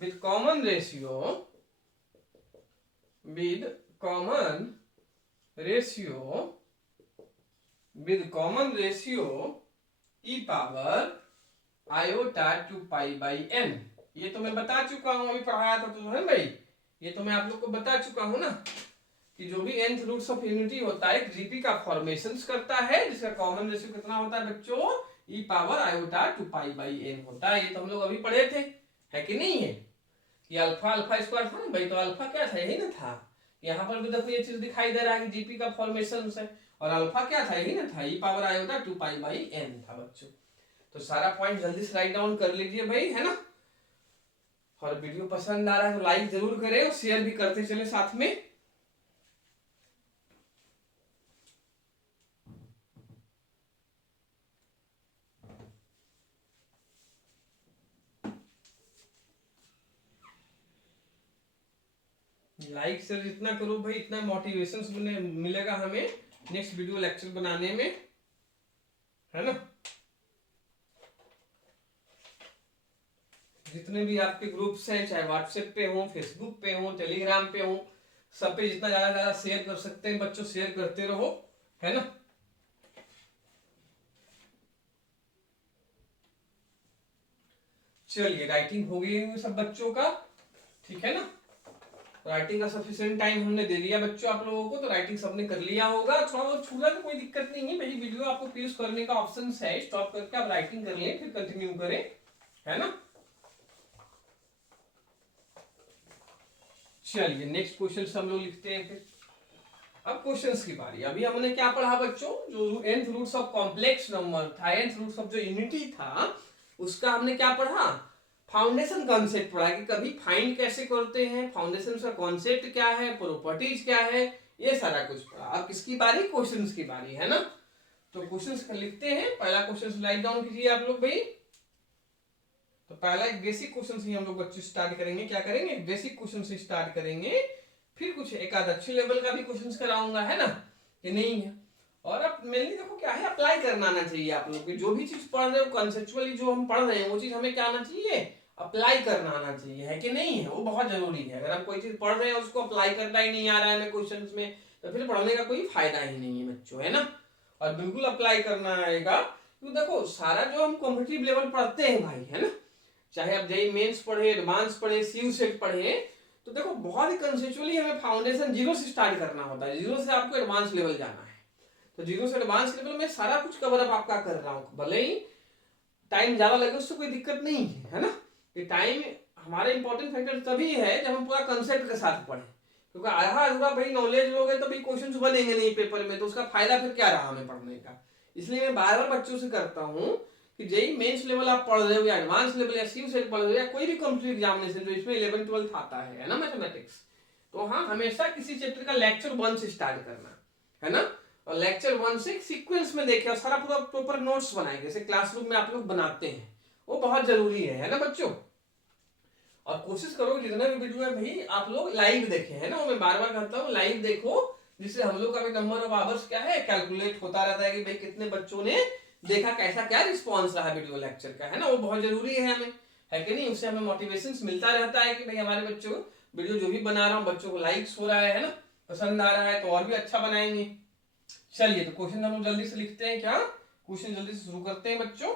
with common ratio, with common ratio, with common ratio e power iota two pi by n. ये तो मैं बता चुका हूं, अभी पढ़ाया था तो है भाई, ये तो मैं आप लोग को बता चुका हूं ना, कि जो भी nth रूट्स ऑफ यूनिटी होता है जीपी का फॉर्मेशन करता है, जिसका कॉमन रेशियो कितना होता है बच्चों, e power iota two pi by n होता है। ये तो हम लोग अभी पढ़े थे, है कि नहीं है, कि अल्फा अल्फा स्क्वायर था ना भाई, तो अल्फा क्या था यही ना था, यहाँ पर भी देखो ये चीज दिखाई दे रहा है कि जीपी का फॉर्मेशन है, और अल्फा क्या था यही ना था, e power iota two pi by n था बच्चों। तो सारा पॉइंट जल्दी से राइट डाउन कर लीजिए भाई, है ना। और वीडियो पसंद आ रहा है तो लाइक जरूर करें और शेयर भी करते चले साथ में। लाइक शेयर जितना करो भाई, इतना मोटिवेशन मिलेगा हमें नेक्स्ट वीडियो लेक्चर बनाने में, है ना। जितने भी आपके ग्रुप्स हैं, चाहे व्हाट्सएप पे हो, फेसबुक पे हो, टेलीग्राम पे हो, सब पे जितना ज्यादा शेयर कर सकते हैं बच्चों शेयर करते रहो, है ना। चलिए राइटिंग हो गई सब बच्चों का, ठीक है ना। राइटिंग का सफिशिएंट टाइम हमने दे दिया बच्चों आप लोगों को, तो राइटिंग सबने कर लिया होगा, थोड़ा बहुत छूटा तो कोई दिक्कत नहीं है, मेरी वीडियो आपको पॉज करने का ऑप्शन है, स्टॉप करके आप राइटिंग कर लें फिर कंटिन्यू करें, है ना। चलिए नेक्स्ट क्वेश्चन हम लोग लिखते हैं फिर। अब क्वेश्चंस की बारी, अभी हमने क्या पढ़ा बच्चों, जो nth roots of complex number था, nth रूट्स ऑफ जो यूनिटी था, उसका हमने क्या पढ़ा, फाउंडेशन कॉन्सेप्ट पढ़ा, कि कभी फाइंड कैसे करते हैं, फाउंडेशन का कॉन्सेप्ट क्या है, प्रॉपर्टीज क्या है, ये सारा कुछ पढ़ा। अब किसकी बारी, क्वेश्चंस की बारी, है ना। तो क्वेश्चंस लिखते हैं, पहला क्वेश्चन राइट डाउन कीजिए आप लोग भाई। तो पहला एक बेसिक क्वेश्चन से हम लोग बच्चे स्टार्ट करेंगे, क्या करेंगे बेसिक क्वेश्चन से स्टार्ट करेंगे, फिर कुछ एक आध अच्छे लेवल का भी क्वेश्चंस कराऊंगा, है ना, कि नहीं है। और अब मेनली देखो क्या है, अप्लाई करना आना चाहिए आप लोग, जो भी चीज पढ़ रहे हो कॉन्सेप्चुअली जो हम पढ़ रहे हैं, वो चीज हमें क्या आना चाहिए, अप्लाई करना आना चाहिए, है कि नहीं है, वो बहुत जरूरी है। अगर हम कोई चीज पढ़ रहे हैं उसको अप्लाई करना ही नहीं आ रहा है हमें क्वेश्चन में, तो फिर पढ़ने का कोई फायदा ही नहीं है बच्चों, है ना। और बिल्कुल अप्लाई करना आएगा, क्योंकि देखो सारा जो हम कॉम्पिटिटिव लेवल पढ़ते हैं भाई, है ना, चाहे आप जेई मेंस पढ़े, एडवांस पढ़े, सीयू सेट पढ़े, तो देखो बहुत ही कंसेप्चुअली हमें फाउंडेशन जीरो से स्टार्ट करना होता है, जीरो से आपको एडवांस लेवल जाना है। तो जीरो से एडवांस लेवल में सारा कुछ कवर अप आपका कर रहा हूं, भले ही टाइम ज्यादा लगे उससे कोई दिक्कत नहीं है ना। ये टाइम हमारा इंपॉर्टेंट फैक्टर तभी है जब हम पूरा कंसेप्ट के साथ पढ़े, क्योंकि आधा अधूरा भाई नॉलेज लोगे तो भाई क्वेश्चन बनेंगे नहीं पेपर में, तो उसका फायदा फिर क्या रहा हमें पढ़ने का। इसलिए मैं बार बार बच्चों से करता हूँ कि जेई मेंस लेवल आप पढ़ रहे हो या एडवांस लेवल या सीयू सेट पढ़ रहे हो या कोई भी कंप्लीट एग्जामिनेशन जो इसमें 11 12 आता है ना मैथमेटिक्स, तो हाँ हमेशा किसी चैप्टर का लेक्चर 1 से स्टार्ट करना, है ना। और लेक्चर 1 से सीक्वेंस में देखे और सारा पूरा प्रॉपर नोट्स बनाएंगे, जैसे क्लासरूम में आप लोग बनाते हैं, वो बहुत जरूरी है ना बच्चों। और कोशिश करो जितना भी वीडियो है भाई आप लोग लाइव देखें, है ना, मैं बार बार कहता हूँ लाइव देखो, जिससे हम लोग का भी नंबर ऑफ आवर्स क्या है कैलकुलेट होता रहता है कि भाई कितने बच्चों ने देखा, कैसा क्या रिस्पॉन्स रहा वीडियो लेक्चर का, है ना, वो बहुत जरूरी है हमें, है कि नहीं। उससे हमें मोटिवेशन मिलता रहता है कि भाई हमारे बच्चों वीडियो जो भी बना रहा हूँ बच्चों को लाइक्स हो रहा है ना, पसंद आ रहा है, तो और भी अच्छा बनाएंगे। चलिए तो क्वेश्चन हम लोग जल्दी से लिखते हैं, क्या क्वेश्चन जल्दी से शुरू करते हैं बच्चों।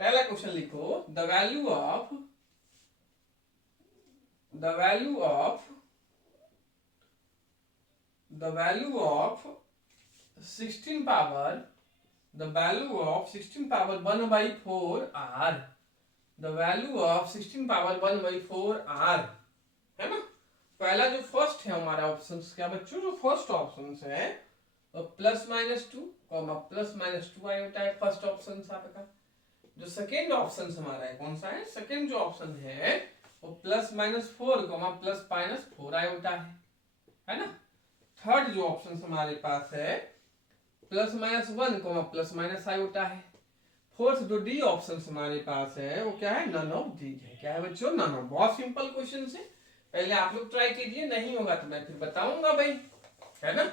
पहला क्वेश्चन लिखो, the value of the value of 16 power, the value of 16 power 1 by 4 r, the value of 16 power 1 by 4 r, है ना। पहला जो फर्स्ट है हमारा ऑप्शन क्या बच्चों, जो फर्स्ट ऑप्शन है और plus minus two comma plus minus two iota है फर्स्ट ऑप्शन आपका। जो सेकेंड ऑप्शन हमारा है कौन सा है, सेकेंड जो ऑप्शन है वो plus minus four comma plus minus four iota है ना। थर्ड जो ऑप्शन हमारे पास है plus minus one comma plus minus iota है। फोर्थ जो डी ऑप्शन हमारे पास है वो क्या है, नन ऑफ दीज है। क्या है बच्चों, नन ऑफ। बहुत सिंपल क्वेश्चन है, पहले आप लोग ट्राई कीजिए, नहीं होगा तो मैं फिर बताऊंगा भाई, है ना।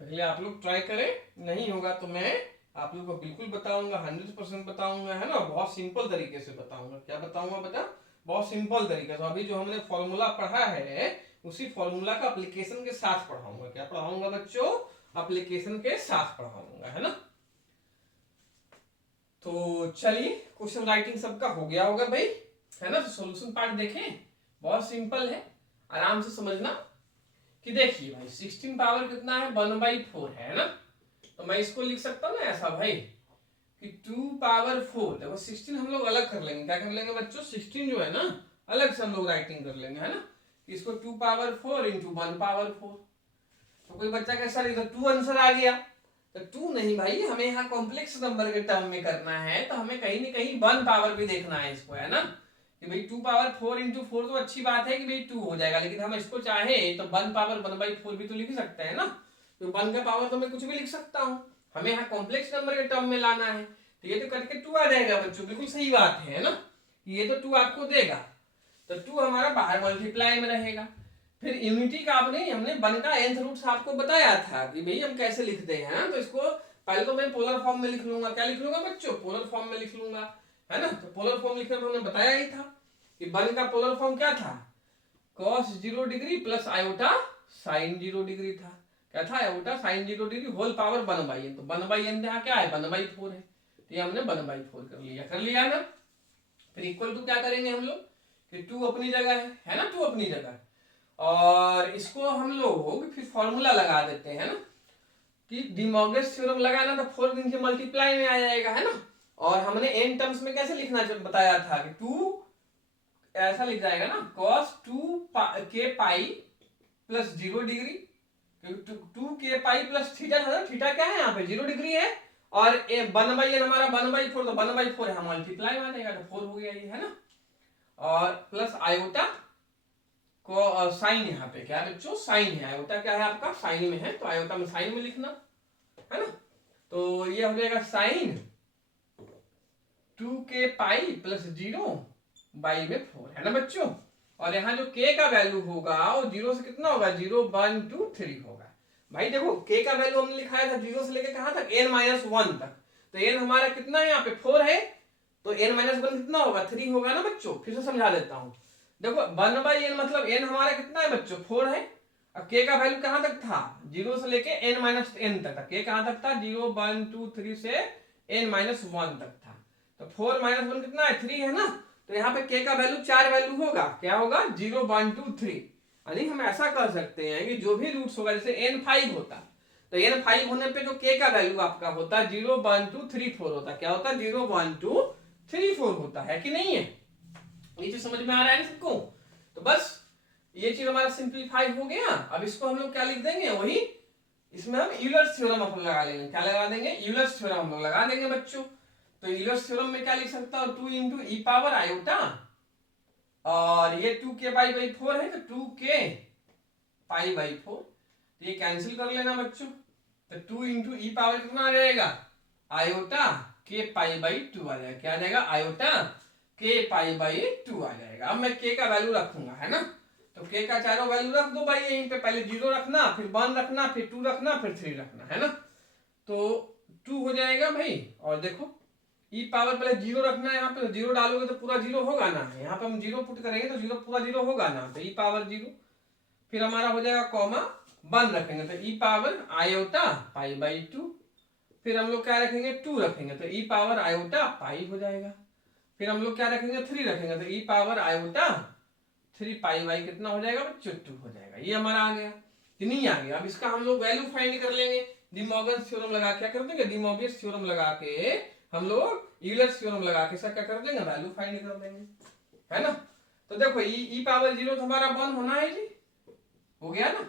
पहले आप लोग ट्राई करें, नहीं होगा तो मैं आप लोग को बिल्कुल बताऊंगा, 100% बताऊंगा, है ना। बहुत सिंपल तरीके से बताऊंगा। क्या बताऊंगा बेटा, बहुत सिंपल तरीके से। अभी जो हमने फॉर्मूला पढ़ा है उसी फॉर्मूला का एप्लीकेशन के साथ पढ़ाऊंगा। क्या पढ़ाऊंगा बच्चों, एप्लीकेशन के साथ पढ़ाऊंगा, है ना। तो चलिए, क्वेश्चन राइटिंग सबका हो गया होगा भाई, है ना। तो सॉल्यूशन पार्ट देखें, बहुत सिंपल है, आराम से समझना। कि देखिए भाई 16 पावर कितना है, 1/4 है ना। तो मैं इसको लिख सकता हूँ ना ऐसा भाई कि 2 पावर 4। देखो 16 हम लोग अलग कर लेंगे। क्या कर लेंगे बच्चों, 16 जो है ना अलग से हम लोग राइटिंग कर लेंगे, है ना। इसको 2 पावर 4 इंटू 1 पावर 4। तो कोई बच्चा कैसा लिखा, 2 आंसर आ गया। तो 2 नहीं भाई, हमें यहाँ कॉम्प्लेक्स नंबर के टर्म में करना है, तो हमें कहीं ना कहीं 1 पावर भी देखना है इसको, है ना। कि भाई 2 पावर 4 इंटू 4 तो अच्छी बात है कि भाई 2 हो जाएगा, लेकिन हम इसको चाहे तो 1 पावर 1/4 भी तो लिख सकते हैं ना। तो 1 का पावर तो मैं कुछ भी लिख सकता हूँ, हमें यहाँ कॉम्प्लेक्स नंबर के टर्म में लाना है। तो ये तो करके 2 आ जाएगा बच्चों, बिल्कुल सही बात है ना। ये तो 2 आपको देगा, तो 2 हमारा बाहर मल्टीप्लाई में रहेगा। फिर यूनिटी का आपने हमने 1 का nth रूट आपको बताया था कि भाई हम कैसे लिखते हैं। तो इसको पहले तो मैं पोलर फॉर्म में लिख लूंगा। क्या लिख लूंगा बच्चों, पोलर फॉर्म में लिख लूंगा, है ना। तो पोलर फॉर्म लिखने में हमने बताया ही था कि 1 का पोलर फॉर्म क्या था, cos 0 degree plus iota sine 0 degree था। क्या था, iota sine 0 degree whole power 1/n। तो 1/n यहाँ क्या है, 1/4 है। तो ये हमने 1/4 कर लिया ना। फिर इक्वल टू क्या करेंगे हम लोग कि 2 अपनी जगह है ना, 2 अपनी जगह। और इसको हम लोग फिर फॉर्मूला लगा देते हैं ना कि डिमॉर्गन्स थ्योरम लगाना, तो 4 दिन के मल्टीप्लाई में आ जाएगा, है ना। और हमने एन टर्म्स में कैसे लिखना बताया था कि 2 ऐसा लिख जाएगा ना, cos 2 k pi plus 0 degree, 2 k पाई प्लस थीटा था। थीटा क्या है यहाँ पे, 0 डिग्री है। और 1/n हमारा 1/4, तो 1/4 है, मल्टीप्लाई में आ जाएगा, तो 4 हो गया ये, है ना। और प्लस आयोटा को साइन, यहाँ पे क्या है बच्चों, साइन है। आयोटा क्या है आपका, साइन में है, तो आयोटा में साइन में लिखना, है ना। तो ये हो जाएगा साइन 2k पाई प्लस 0/4, है ना बच्चों। और यहाँ जो k का वैल्यू होगा वो 0 से कितना होगा, 0 1 2 3 होगा। भाई देखो k का वैल्यू हमने लिखाया था 0 से लेके कहाँ तक, n-1 तक। तो n हमारा कितना है यहाँ पे, 4 है। तो n-1 कितना होगा, 3 होगा ना बच्चों। फिर से समझा देता हूँ, देखो 1/n मतलब n हमारा कितना है बच्चों, 4 है। अब k का वैल्यू कहां तक था, 0 से लेके n-n तक था। k कहां तक था, 0 1 2 3 से n-1 तक था। तो 4 - 1 कितना है, 3 है ना। तो यहाँ पे k का वैल्यू 4 वैल्यू होगा, क्या होगा, 0 1 2 3। यानी हम ऐसा कर सकते हैं कि जो भी रूट्स होगा, जैसे n5 होता, तो n5 होने पे जो k का वैल्यू आपका होता 0 1 2 3 4 होता। क्या होता, 0 1 2 3 4 होता है कि नहीं है। ये चीज समझ में आ रहा है सबको। तो बस ये चीज हमारा सिंपलीफाई हो गया। अब इसको हम लोग क्या लिख देंगे, वही इसमें हम यूलर्स थ्योरम अपन लगा लेंगे। क्या लगा देंगे, यूलर्स थ्योरम हम लोग लगा देंगे बच्चों। तो यूलर्स थ्योरम में क्या लिख सकता हूं, 2 इंटू ई पावर आयोटा, और ये 2k/4 है, तो 2k/4, तो ये कैंसिल कर लेना बच्चों। तो 2 इंटू ई पावर कितना आ जाएगा, आयोटा k/2 आ जाएगा। क्या आ जाएगा, आयोटा k/2 आ जाएगा। अब मैं k का वैल्यू रखूंगा, है ना। तो k का चारों वैल्यू रख दो भाई यहीं पे, पहले 0 रखना, फिर 1 रखना, फिर 2 रखना, फिर 3 रखना, है ना। तो 2 हो जाएगा भाई। और देखो ई पावर पहले 0 रखना है, यहाँ पे 0 डालोगे तो पूरा 0 होगा ना। यहाँ पे हम 0 पुट करेंगे तो 0 पूरा 0 होगा ना, तो ई पावर 0। फिर हमारा हो जाएगा कॉमा 1 रखेंगे, तो ई पावर आयोटा π/2। फिर हम लोग क्या रखेंगे, 2 रखेंगे, तो ई पावर आयोटा पाई हो जाएगा। फिर हम लोग क्या रखेंगे, 3 रखेंगे, तो ई पावर आयोटा 3π/, कितना हो जाएगा बच्चों, 2 हो जाएगा। ये हमारा आ गया कि नहीं आ गया। अब इसका हम लोग वैल्यू फाइंड कर लेंगे, डिमॉर्गन्स थ्योरम लगा के। क्या कर देंगे, डिमॉर्गन्स थ्योरम लगा के हम लोग यूलर्स थ्योरम लगा के सब क्या कर देंगे, वैल्यू फाइंड कर देंगे। है ना। तो देखो ई पावर 0 तो हमारा 1 होना है जी, हो गया ना।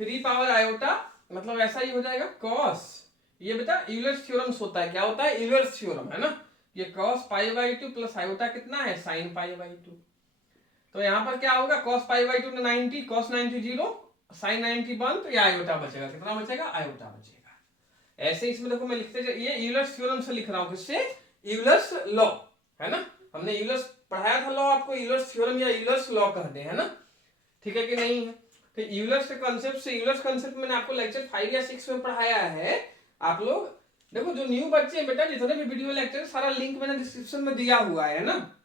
फिर ई पावर आयोटा मतलब ऐसा ही हो जाएगा कॉस, ये बेटा यूलर्स थ्योरम होता है, क्या होता है यूलर्स थ्योरम, है ना। ये cos pi by 2 plus iota कितना है साइन पाई बाई 2। तो यहाँ पर क्या होगा cos pi by 2 90, cos 90 0, sine 90 1, तो ये आयोटा बचेगा, कितना बचेगा आयोटा बचेगा। ऐसे इसमें देखो मैं लिखते ये यूलर्स थ्योरम से लिख रहा हूँ, किससे यूलर्स लॉ, है ना। हमने यूलर्स पढ़ाया था लॉ आपको, यूलर्स थ्योरम या यूलर्स लॉ कहते हैं ना, ठीक है कि नहीं है। तो यूलर्स के कॉन्सेप्ट से, यूलर्स कॉन्सेप्ट मैंने आपको लेक्चर 5 या 6 में पढ़ाया है। आप लोग देखो जो न्यू बच्चे हैं बेटा, जितने भी वीडियो लेक्चर सारा लिंक मैंने डिस्क्रिप्शन में दिया हुआ है ना।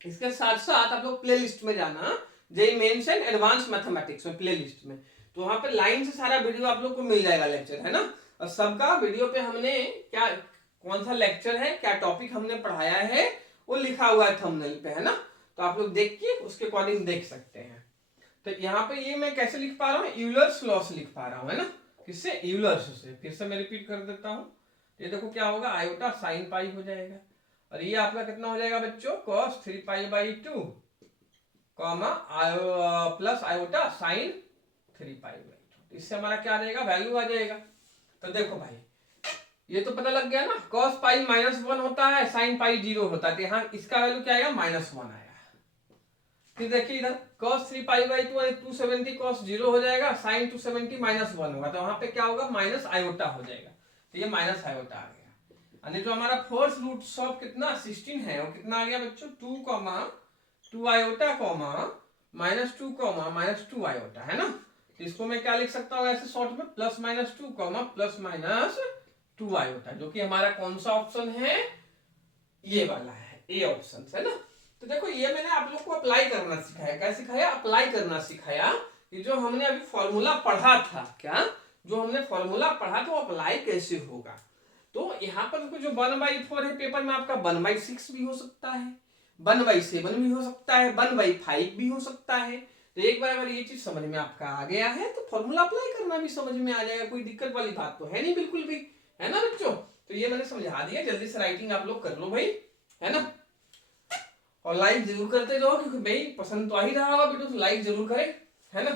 इसके साथ साथ आप लोग प्ले लिस्ट में जाना, JEE Mains and advance mathematics में प्ले लिस्ट में, तो वहां पे लाइन से सारा वीडियो आप लोग को मिल जाएगा लेक्चर, है ना। और सबका वीडियो पे हमने क्या कौन सा लेक्चर है, क्या टॉपिक हमने पढ़ाया है, वो लिखा हुआ है थंबनेल पे, है ना। तो आप लोग देख के उसके अकॉर्डिंग देख सकते हैं। तो यहाँ पे ये मैं कैसे लिख पा रहा हूँ, यूलर्स लॉ से लिख पा रहा हूँ, है ना। किससे, यूलर्स से। फिर से मैं रिपीट कर देता हूँ, ये देखो क्या होगा आयोटा साइन पाई हो जाएगा, और ये आपका कितना हो जाएगा बच्चों cos 3 pi by 2 comma plus iota sign 3 pi by 2। इससे हमारा क्या आ जाएगा वैल्यू आ जाएगा। तो देखो भाई ये तो पता लग गया ना, कॉस पाई -1 होता है, साइन पाई 0 होता है, तो यहाँ इसका वैल्यू क्या आएगा -1 आएगा। फिर देखिए इधर cos 3 पाई बाई 2 270 cos 0 हो जाएगा, sin 270 -1 होगा, तो वहां पे क्या होगा माइनस आयोटा हो जाएगा, तो ये माइनस आयोटा आ गया। यानी जो हमारा फोर्थ रूट ऑफ कितना 16 है वो कितना आ गया बच्चों 2 आयोटा -2 आयोटा, है ना। तो इसको मैं क्या लिख सकता हूँ ऐसे शॉर्ट में +-2 +-2 आयोटा, जो कि हमारा कौन सा ऑप्शन है, ये वाला है, ए ऑप्शन, है ना। तो देखो ये मैंने आप लोग को अप्लाई करना सिखाया, क्या सिखाया अप्लाई करना सिखाया, कि जो हमने अभी फॉर्मूला पढ़ा था, क्या जो हमने फॉर्मूला पढ़ा था वो अप्लाई कैसे होगा। तो यहाँ पर जो 1/4 है पेपर में आपका 1/6 भी हो सकता है, 1/7 भी हो सकता है, 1/5 भी हो सकता है। तो एक बार अगर ये चीज समझ में आपका आ गया है तो फॉर्मूला अप्लाई करना भी समझ में आ जाएगा, कोई दिक्कत वाली बात तो है नहीं बिल्कुल भी, है ना बच्चों। तो ये मैंने समझा दिया, जल्दी से राइटिंग आप लोग कर लो भाई, है ना। और लाइक जरूर करते जाओ, क्योंकि भाई पसंद तो आ ही रहा होगा वीडियो, तो लाइक जरूर करें, है ना।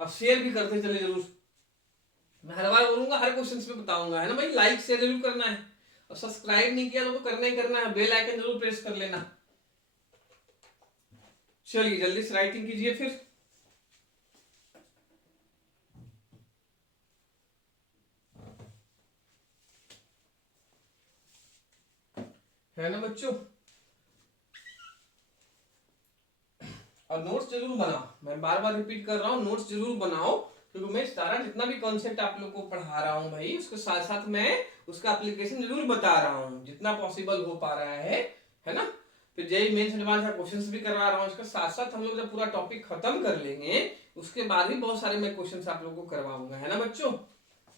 और शेयर भी करते चले जरूर, मैं हर बार बोलूंगा, हर क्वेश्चन में बताऊंगा, है ना भाई, लाइक शेयर जरूर करना है। और सब्सक्राइब नहीं किया तो करना ही करना है, बेल आइकन जरूर प्रेस कर लेना। चलिए जल्दी से राइटिंग कीजिए फिर। है ना बच्चों, और नोट्स जरूर बनाओ, मैं बार बार रिपीट कर रहा हूँ, नोट्स जरूर बनाओ, क्योंकि मैं सारा जितना भी कॉन्सेप्ट आप लोग को पढ़ा रहा हूँ भाई, उसके साथ साथ मैं उसका एप्लीकेशन जरूर बता रहा हूँ जितना पॉसिबल हो पा रहा है ना। फिर जेई मेंस एडवांस का क्वेश्चंस भी करवा रहा हूँ, इसके साथ साथ हम लोग जब पूरा टॉपिक खत्म कर लेंगे उसके बाद भी बहुत सारे मैं क्वेश्चंस आप लोग को करवाऊंगा, है ना बच्चों,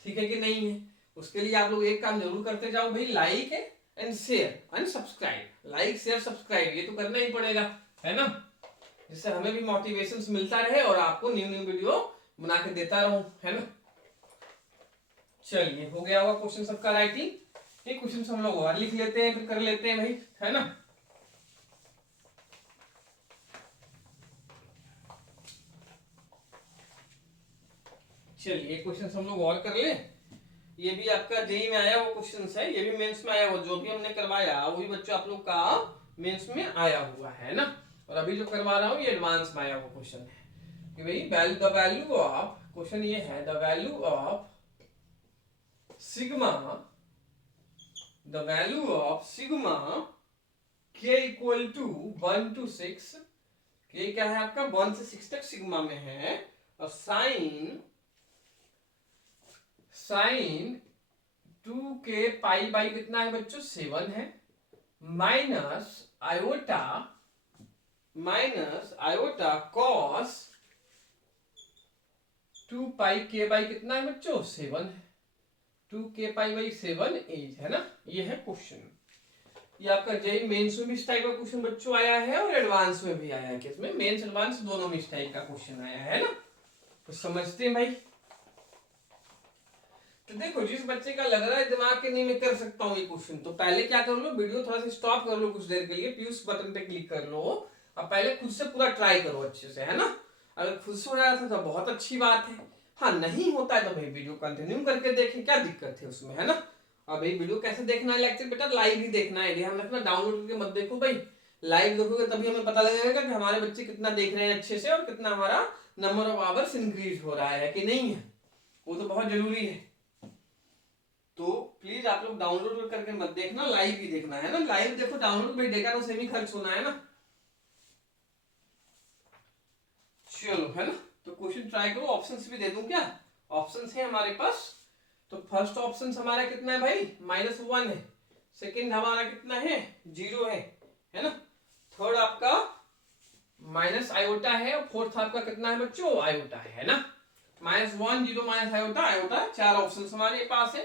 ठीक है कि नहीं है। उसके लिए आप लोग एक काम जरूर करते जाओ भाई, like and share and subscribe, like share subscribe ये तो करना ही पड़ेगा, है ना, जिससे हमें भी मोटिवेशन मिलता रहे और आपको न्यू न्यू वीडियो बना के देता रहूं, है ना। चलिए हो गया होगा क्वेश्चन सबका राइटिंग, ये क्वेश्चन हम लोग और लिख लेते हैं फिर कर लेते हैं भाई, है ना। चलिए क्वेश्चन हम लोग और कर ले, ये भी आपका जेई में आया वो क्वेश्चन है, ये भी मेंस में आया हुआ, जो भी हमने करवाया वही बच्चों आप लोग का मेंस में आया हुआ है ना। और अभी जो करवा रहा हूँ ये एडवांस में आया हुआ क्वेश्चन है कि भाई द वैल्यू ऑफ, क्वेश्चन ये है the value of sigma, the value of sigma k equal to 1 to 6, k क्या है आपका 1 से 6 तक सिग्मा में है, और साइन 2k पाई बाई कितना है बच्चों 7 है, minus iota cos 2 pi k by कितना है बच्चों 7 है, 2k पाई बाई 7 8 है ना। ये है क्वेश्चन, ये आपका जेई मेंस में भी इस टाइप का क्वेश्चन बच्चों आया है और एडवांस में भी आया है, किसमें मेंस एडवांस दोनों में इस टाइप का क्वेश्चन आया है ना। तो समझते हैं भाई। तो देखो जिस बच्चे का लग रहा है दिमाग के नहीं मैं कर सकता हूँ ये क्वेश्चन, तो पहले क्या कर लो वीडियो थोड़ा सा स्टॉप कर लो कुछ देर के लिए, पीयूष बटन पे क्लिक कर लो, अब पहले खुद से पूरा ट्राई करो अच्छे से, है ना। अगर खुद से हो रहा था तो बहुत अच्छी बात है, हाँ नहीं होता है तो भाई वीडियो कंटिन्यू करके देखें, क्या दिक्कत है उसमें, है ना। अब भाई वीडियो कैसे देखना है लेक्चर बेटा, लाइव ही देखना है, ध्यान रखना, डाउनलोड करके मत देखो भाई। लाइव देखोगे तभी हमें पता लगेगा कि हमारे बच्चे कितना देख रहे हैं अच्छे से और कितना हमारा नंबर ऑफ आवर्स इंक्रीज हो रहा है कि नहीं है, वो तो बहुत जरूरी है। तो प्लीज आप लोग डाउनलोड करके मत देखना, लाइव ही देखना है ना। लाइव देखो, डाउनलोड में डेटा तो सेम ही खर्च होना है ना। चलो, है ना। तो क्वेश्चन ट्राई करो, ऑप्शंस भी दे दूं क्या? ऑप्शंस है हमारे पास। तो फर्स्ट ऑप्शन हमारा कितना है भाई, -1 है। सेकंड हमारा कितना है, 0 है ना। थर्ड आपका माइनस आयोटा है और फोर्थ आपका कितना है बच्चों, आयोटा है ना। -1 0 माइनस आयोटा आयोटा, 4 ऑप्शन हमारे पास है।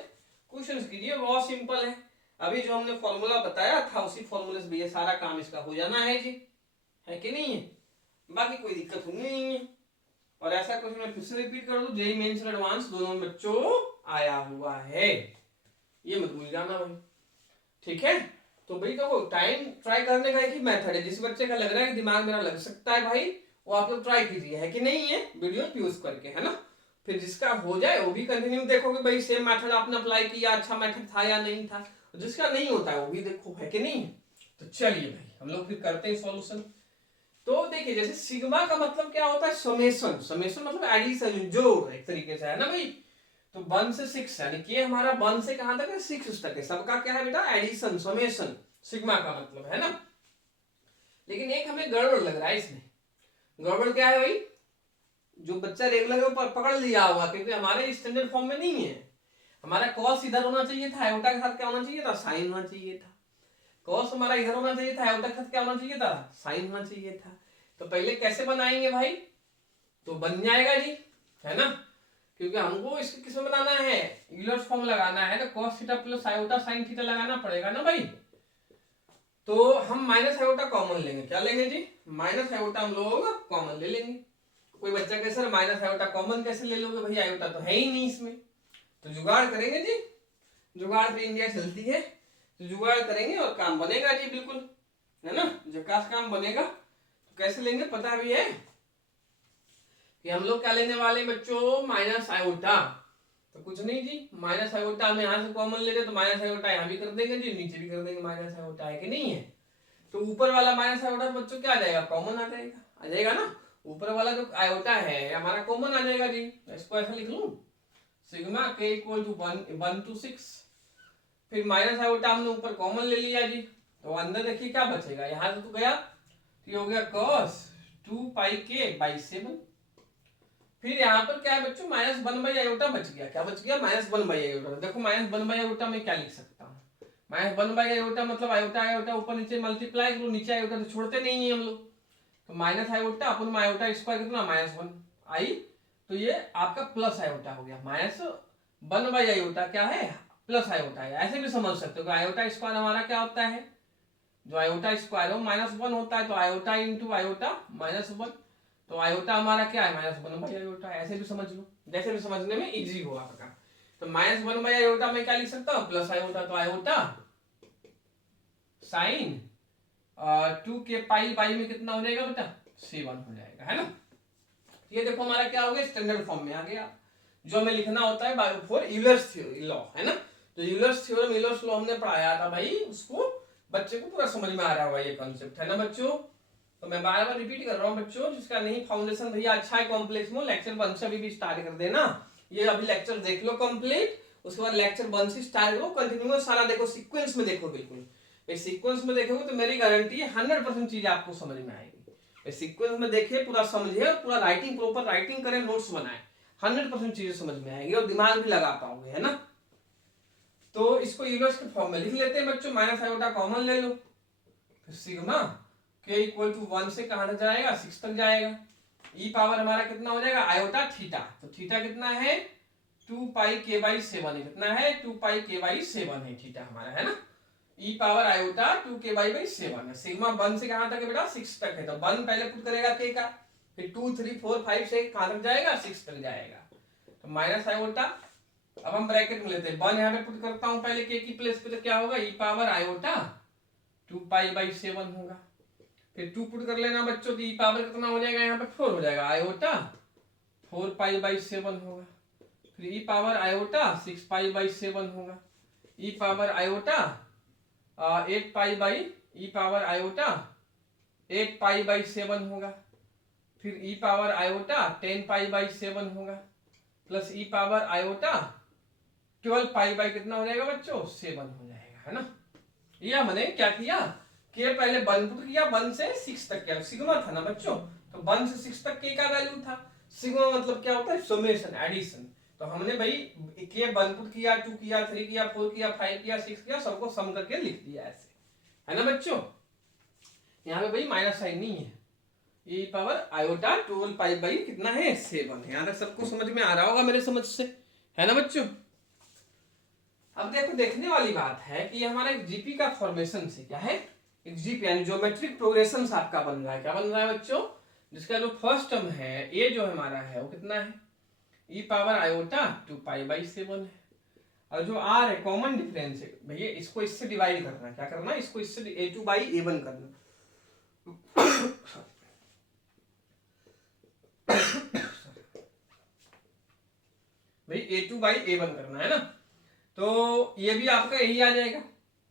क्वेश्चन कीजिए, बहुत सिंपल है। अभी जो हमने फॉर्मूला बताया था उसी फॉर्मूले से भी ये सारा काम इसका हो जाना है जी, है कि नहीं है। बाकी कोई दिक्कत नहीं है। और ऐसा क्वेश्चन मैं फिर से रिपीट कर दूं, जेईई मेंस और एडवांस दोनों में बच्चों आया हुआ है, ये मत भूल जाना भाई, ठीक है। तो भाई देखो, टाइम ट्राई करने का एक ही मेथड है, जिस बच्चे का लग रहा है कि दिमाग मेरा लग सकता है भाई, वो आप लोग ट्राई कीजिए, है कि नहीं है, वीडियो यूज करके, है ना। फिर जिसका हो जाए वो भी कंटिन्यू देखोगे भाई, सेम मेथड आपने अप्लाई किया, अच्छा मेथड था या नहीं था। जिसका नहीं होता है वो भी देखो, है कि नहीं। तो चलिए भाई हम लोग फिर करते हैं सॉल्यूशन। तो देखिए, जैसे सिग्मा का मतलब क्या होता है, समेशन, समेशन मतलब एडिशन, जोड़, एक तरीके से, है ना भाई। तो 1 से 6 यानी कि हमारा 1 से कहां तक है, 6 तक है, सबका क्या है बेटा, एडिशन, समेशन, सिग्मा का मतलब, है ना। लेकिन एक हमें गड़बड़ लग रहा है इसमें। गड़बड़ क्या है भाई, जो बच्चा रेगुलर ऊपर पकड़ लिया होगा, क्योंकि हमारे स्टैंडर्ड फॉर्म में नहीं है। हमारा कॉस इधर होना चाहिए था, आयोटा के साथ क्या होना चाहिए था, साइन होना चाहिए था। कॉस हमारा इधर होना चाहिए था, आयोटा के साथ क्या होना चाहिए था, साइन होना चाहिए था। तो पहले कैसे बनाएंगे भाई, तो बन जाएगा जी, है ना। क्योंकि हमको इसको किसमें बनाना है, यूलर्स फॉर्म लगाना है, तो cos theta plus iota sine theta लगाना पड़ेगा ना भाई। तो हम माइनस आयोटा कॉमन लेंगे, क्या लेंगे जी, माइनस आयोटा हम लोग कॉमन ले लेंगे। कोई बच्चा कहे सर माइनस आयोटा कॉमन कैसे ले लोगे, भाई आयोटा तो है ही नहीं इसमें। तो जुगाड़ करेंगे जी, जुगाड़ पे इंडिया चलती है, तो जुगाड़ करेंगे और काम बनेगा जी, बिल्कुल, है ना, झकास काम बनेगा। तो कैसे लेंगे पता भी है कि हम लोग क्या लेने वाले बच्चों, माइनस आयोटा। तो कुछ नहीं जी, माइनस आयोटा हम यहाँ से कॉमन ले रहे तो माइनस आयोटा यहाँ भी कर देंगे जी, नीचे भी कर देंगे माइनस आयोटा, है कि नहीं है। तो ऊपर वाला माइनस आयोटा बच्चों क्या आ जाएगा, कॉमन आ जाएगा ना। ऊपर वाला जो आयोटा है हमारा कॉमन आ जाएगा जी। इसको ऐसा लिख लूं, सिग्मा के इक्वल टू 1 to 6, फिर माइनस आयोटा हमने ऊपर कॉमन ले लिया जी। तो अंदर देखिए क्या बचेगा, यहाँ से तो गया, तो ये हो गया cos 2πk/7। फिर यहाँ पर क्या है बच्चों, -1/आयोटा बच गया, क्या बच गया, -1/आयोटा। देखो -1/आयोटा में क्या लिख सकता हूँ, -1/आयोटा मतलब आयोटा आयोटा ऊपर नीचे मल्टीप्लाई करो, नीचे आयोटा तो छोड़ते नहीं है हम लोग। तो माइनस आयोटा अपन आयोटा स्क्वायर कितना, -1 आई, तो ये आपका प्लस आयोटा हो गया। -1/आयोटा क्या है, प्लस आयोटा है, ऐसे भी समझ सकते हो कि आयोटा स्क्वायर हमारा क्या होता है, जो आयोटा स्क्वायर हो -1 होता है, तो आयोटा इंटू आयोटा -1, तो आयोटा हमारा क्या है, -1/आयोटा, ऐसे भी समझ लो, जैसे भी समझने में इजी हो आपका। तो -1/आयोटा में क्या लिख सकता हूँ, प्लस आयोटा, तो आयोटा साइन 2k π में कितना हो जाएगा बेटा, 7 हो जाएगा, है ना। ये देखो हमारा क्या हो गया, स्टैंडर्ड फॉर्म में आ गया, जो हमें लिखना होता है बाय फॉर यूलर्स लॉ, है ना। तो यूलर्स थ्योरम, यूलर्स लॉ हमने पढ़ाया था भाई, उसको बच्चे को पूरा समझ में आ रहा होगा ये कॉन्सेप्ट, है ना बच्चों। तो मैं बार बार रिपीट कर रहा हूँ बच्चों, जिसका नहीं फाउंडेशन भैया अच्छा है कॉम्प्लेक्स में, लेक्चर 1 से अभी भी स्टार्ट कर देना। ये अभी लेक्चर देख लो कंप्लीट, उसके बाद लेक्चर 1 से स्टार्ट करो, कंटिन्यूअस सारा देखो, सीक्वेंस में देखो, बिल्कुल इस सीक्वेंस में देखोगे तो मेरी गारंटी है 100% चीज आपको समझ में आएगी। इस सीक्वेंस में देखिए, पूरा समझिए और पूरा राइटिंग, प्रॉपर राइटिंग करें, नोट्स बनाए, 100% चीजें समझ में आएगी और दिमाग भी लगा पाओगे, है ना। तो इसको यूलर्स के फॉर्म में लिख लेते हैं बच्चों, माइनस आयोटा कॉमन ले लो, फिर सिग्मा के इक्वल टू 1 से कहां तक जाएगा, 6 तक जाएगा। ई पावर हमारा कितना हो जाएगा, आयोटा थीटा, तो थीटा कितना है, 2πk/7 है, कितना है, 2πk/7 है थीटा हमारा, है ना। ई पावर आयोटा 2k/7 है। सिग्मा 1 से कहां तक है बेटा, 6 तक है, तो 1 पहले पुट करेगा के का, फिर 2 3 4 5 से कहां तक जाएगा, 6 तक जाएगा। तो माइनस आयोटा, अब हम ब्रैकेट में लेते हैं, 1 यहाँ पे पुट करता हूं पहले के की प्लेस पे, तो क्या होगा, ई पावर आयोटा 2π/7 होगा। फिर 2 पुट कर लेना बच्चों, तो ई पावर कितना हो जाएगा यहाँ पे 4 हो जाएगा, आयोटा 4 पाई बाई 7 होगा। फिर e power iota 6 pi by 7 होगा। E power iota 8 pi by, e power iota 8 pi by 7 होगा। फिर e power iota 10 pi by 7 होगा, plus e power iota 12 pi by कितना हो जाएगा बच्चों 7 हो जाएगा, है ना। ये हमने क्या किया कि पहले 1 पुट किया, 1 से 6 तक किया, सिग्मा था ना बच्चों, तो 1 से 6 तक के का वैल्यू था। सिग्मा मतलब क्या होता है, समेशन, एडिशन। तो हमने भाई के 1 पुट किया, 2 किया, 3 किया, 4 किया, 5 किया, 6 किया, सबको सम करके लिख दिया ऐसे, है ना बच्चों। यहाँ पे भाई माइनस साइन नहीं है। ई पावर आयोटा 12 पाई बाई कितना है 7 है। यहाँ तक सबको समझ में आ रहा होगा मेरे समझ से, है ना बच्चों। अब देखो देखने वाली बात है कि हमारा एक जीपी का फॉर्मेशन से क्या है, एक जीपी यानी ज्योमेट्रिक प्रोग्रेशन आपका बन रहा है। क्या बन रहा है बच्चों, जिसका जो फर्स्ट टर्म है ये जो हमारा है वो कितना है, ई पावर आयोटा 2 पाई बाई 7 है। और जो आर है कॉमन डिफरेंस है भैया, इसको इससे डिवाइड करना, क्या करना, इसको इससे a2 बाई a1 करना। भाई a2 बाई a1 करना है ना, तो ये भी आपका यही आ जाएगा,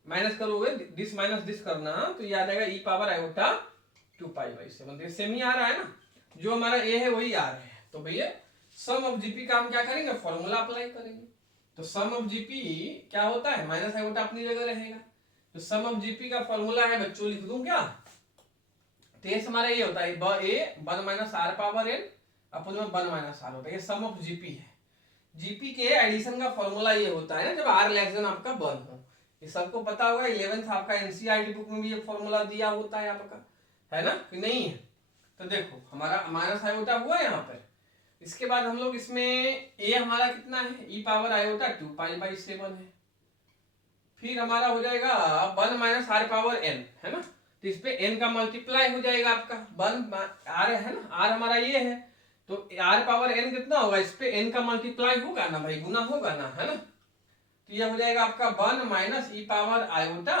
माइनस करोगे दिस माइनस दिस करना, तो ये आ जाएगा e power iota 2 pi by 7। Same ही आ रहा है ना, जो हमारा ए है वही आ रहा है। तो भैया सम ऑफ जीपी का हम क्या करेंगे, फॉर्मूला अप्लाई करेंगे। तो सम ऑफ जीपी क्या होता है, माइनस आयोटा अपनी जगह रहेगा। तो सम ऑफ जीपी का फॉर्मूला है बच्चों, लिख दूं क्या, टेस्ट हमारा ये होता है ए 1 माइनस आर पावर एन अपन में 1 माइनस आर होता है, ये सम ऑफ जीपी है। जीपी के एडिशन का फॉर्मूला ये होता है ना जब आर लेस देन आपका 1 हो। ये सबको पता होगा, 11th आपका एनसीईआरटी बुक में भी ये फॉर्मूला दिया होता है आपका, है ना कि नहीं है। तो देखो हमारा माइनस आयोटा हुआ यहाँ पर, इसके बाद हम लोग इसमें ए हमारा कितना है, ई पावर आयोटा 2 पाई बाई 7 है। फिर हमारा हो जाएगा 1 माइनस आर पावर एन, है ना, तो इस पे एन का मल्टीप्लाई हो जाएगा आपका 1 आर है ना, आर हमारा ये है, तो आर पावर एन कितना होगा, इस पे एन का मल्टीप्लाई होगा ना भाई, गुना होगा ना, है ना। तो यह हो जाएगा आपका 1 minus e power iota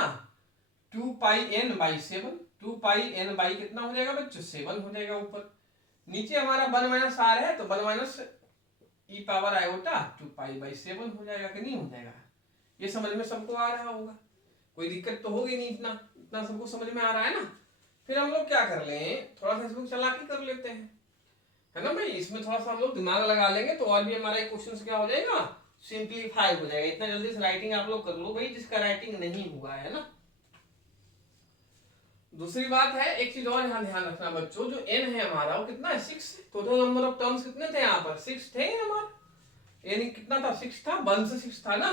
2 pi n by 7। 2 pi n by कितना हो जाएगा बच्चों 7 हो जाएगा ऊपर। नीचे हमारा 1 माइनस आर है, तो 1 minus e power iota 2 pi by 7 हो जाएगा कि नहीं हो जाएगा। ये समझ में सबको आ रहा होगा, कोई दिक्कत तो होगी नहीं, इतना इतना सबको समझ में आ रहा है ना। फिर हम लोग क्या कर लें, थोड़ा सा इसमें चालाकी कर लेते हैं, है ना भाई, इसमें थोड़ा सा हम लोग दिमाग लगा लेंगे तो और भी हमारा क्वेश्चन क्या हो जाएगा, सिंप्लीफाई हो जाएगा। इतना जल्दी से राइटिंग आप लोग कर लो भाई जिसका राइटिंग नहीं हुआ है ना। दूसरी बात है, एक चीज और यहाँ ध्यान रखना बच्चों, जो n है हमारा वो कितना है 6। टोटल नंबर ऑफ टर्म्स कितने थे यहाँ पर 6 थे हमारा, n कितना था 6 था, 1 से 6 था ना,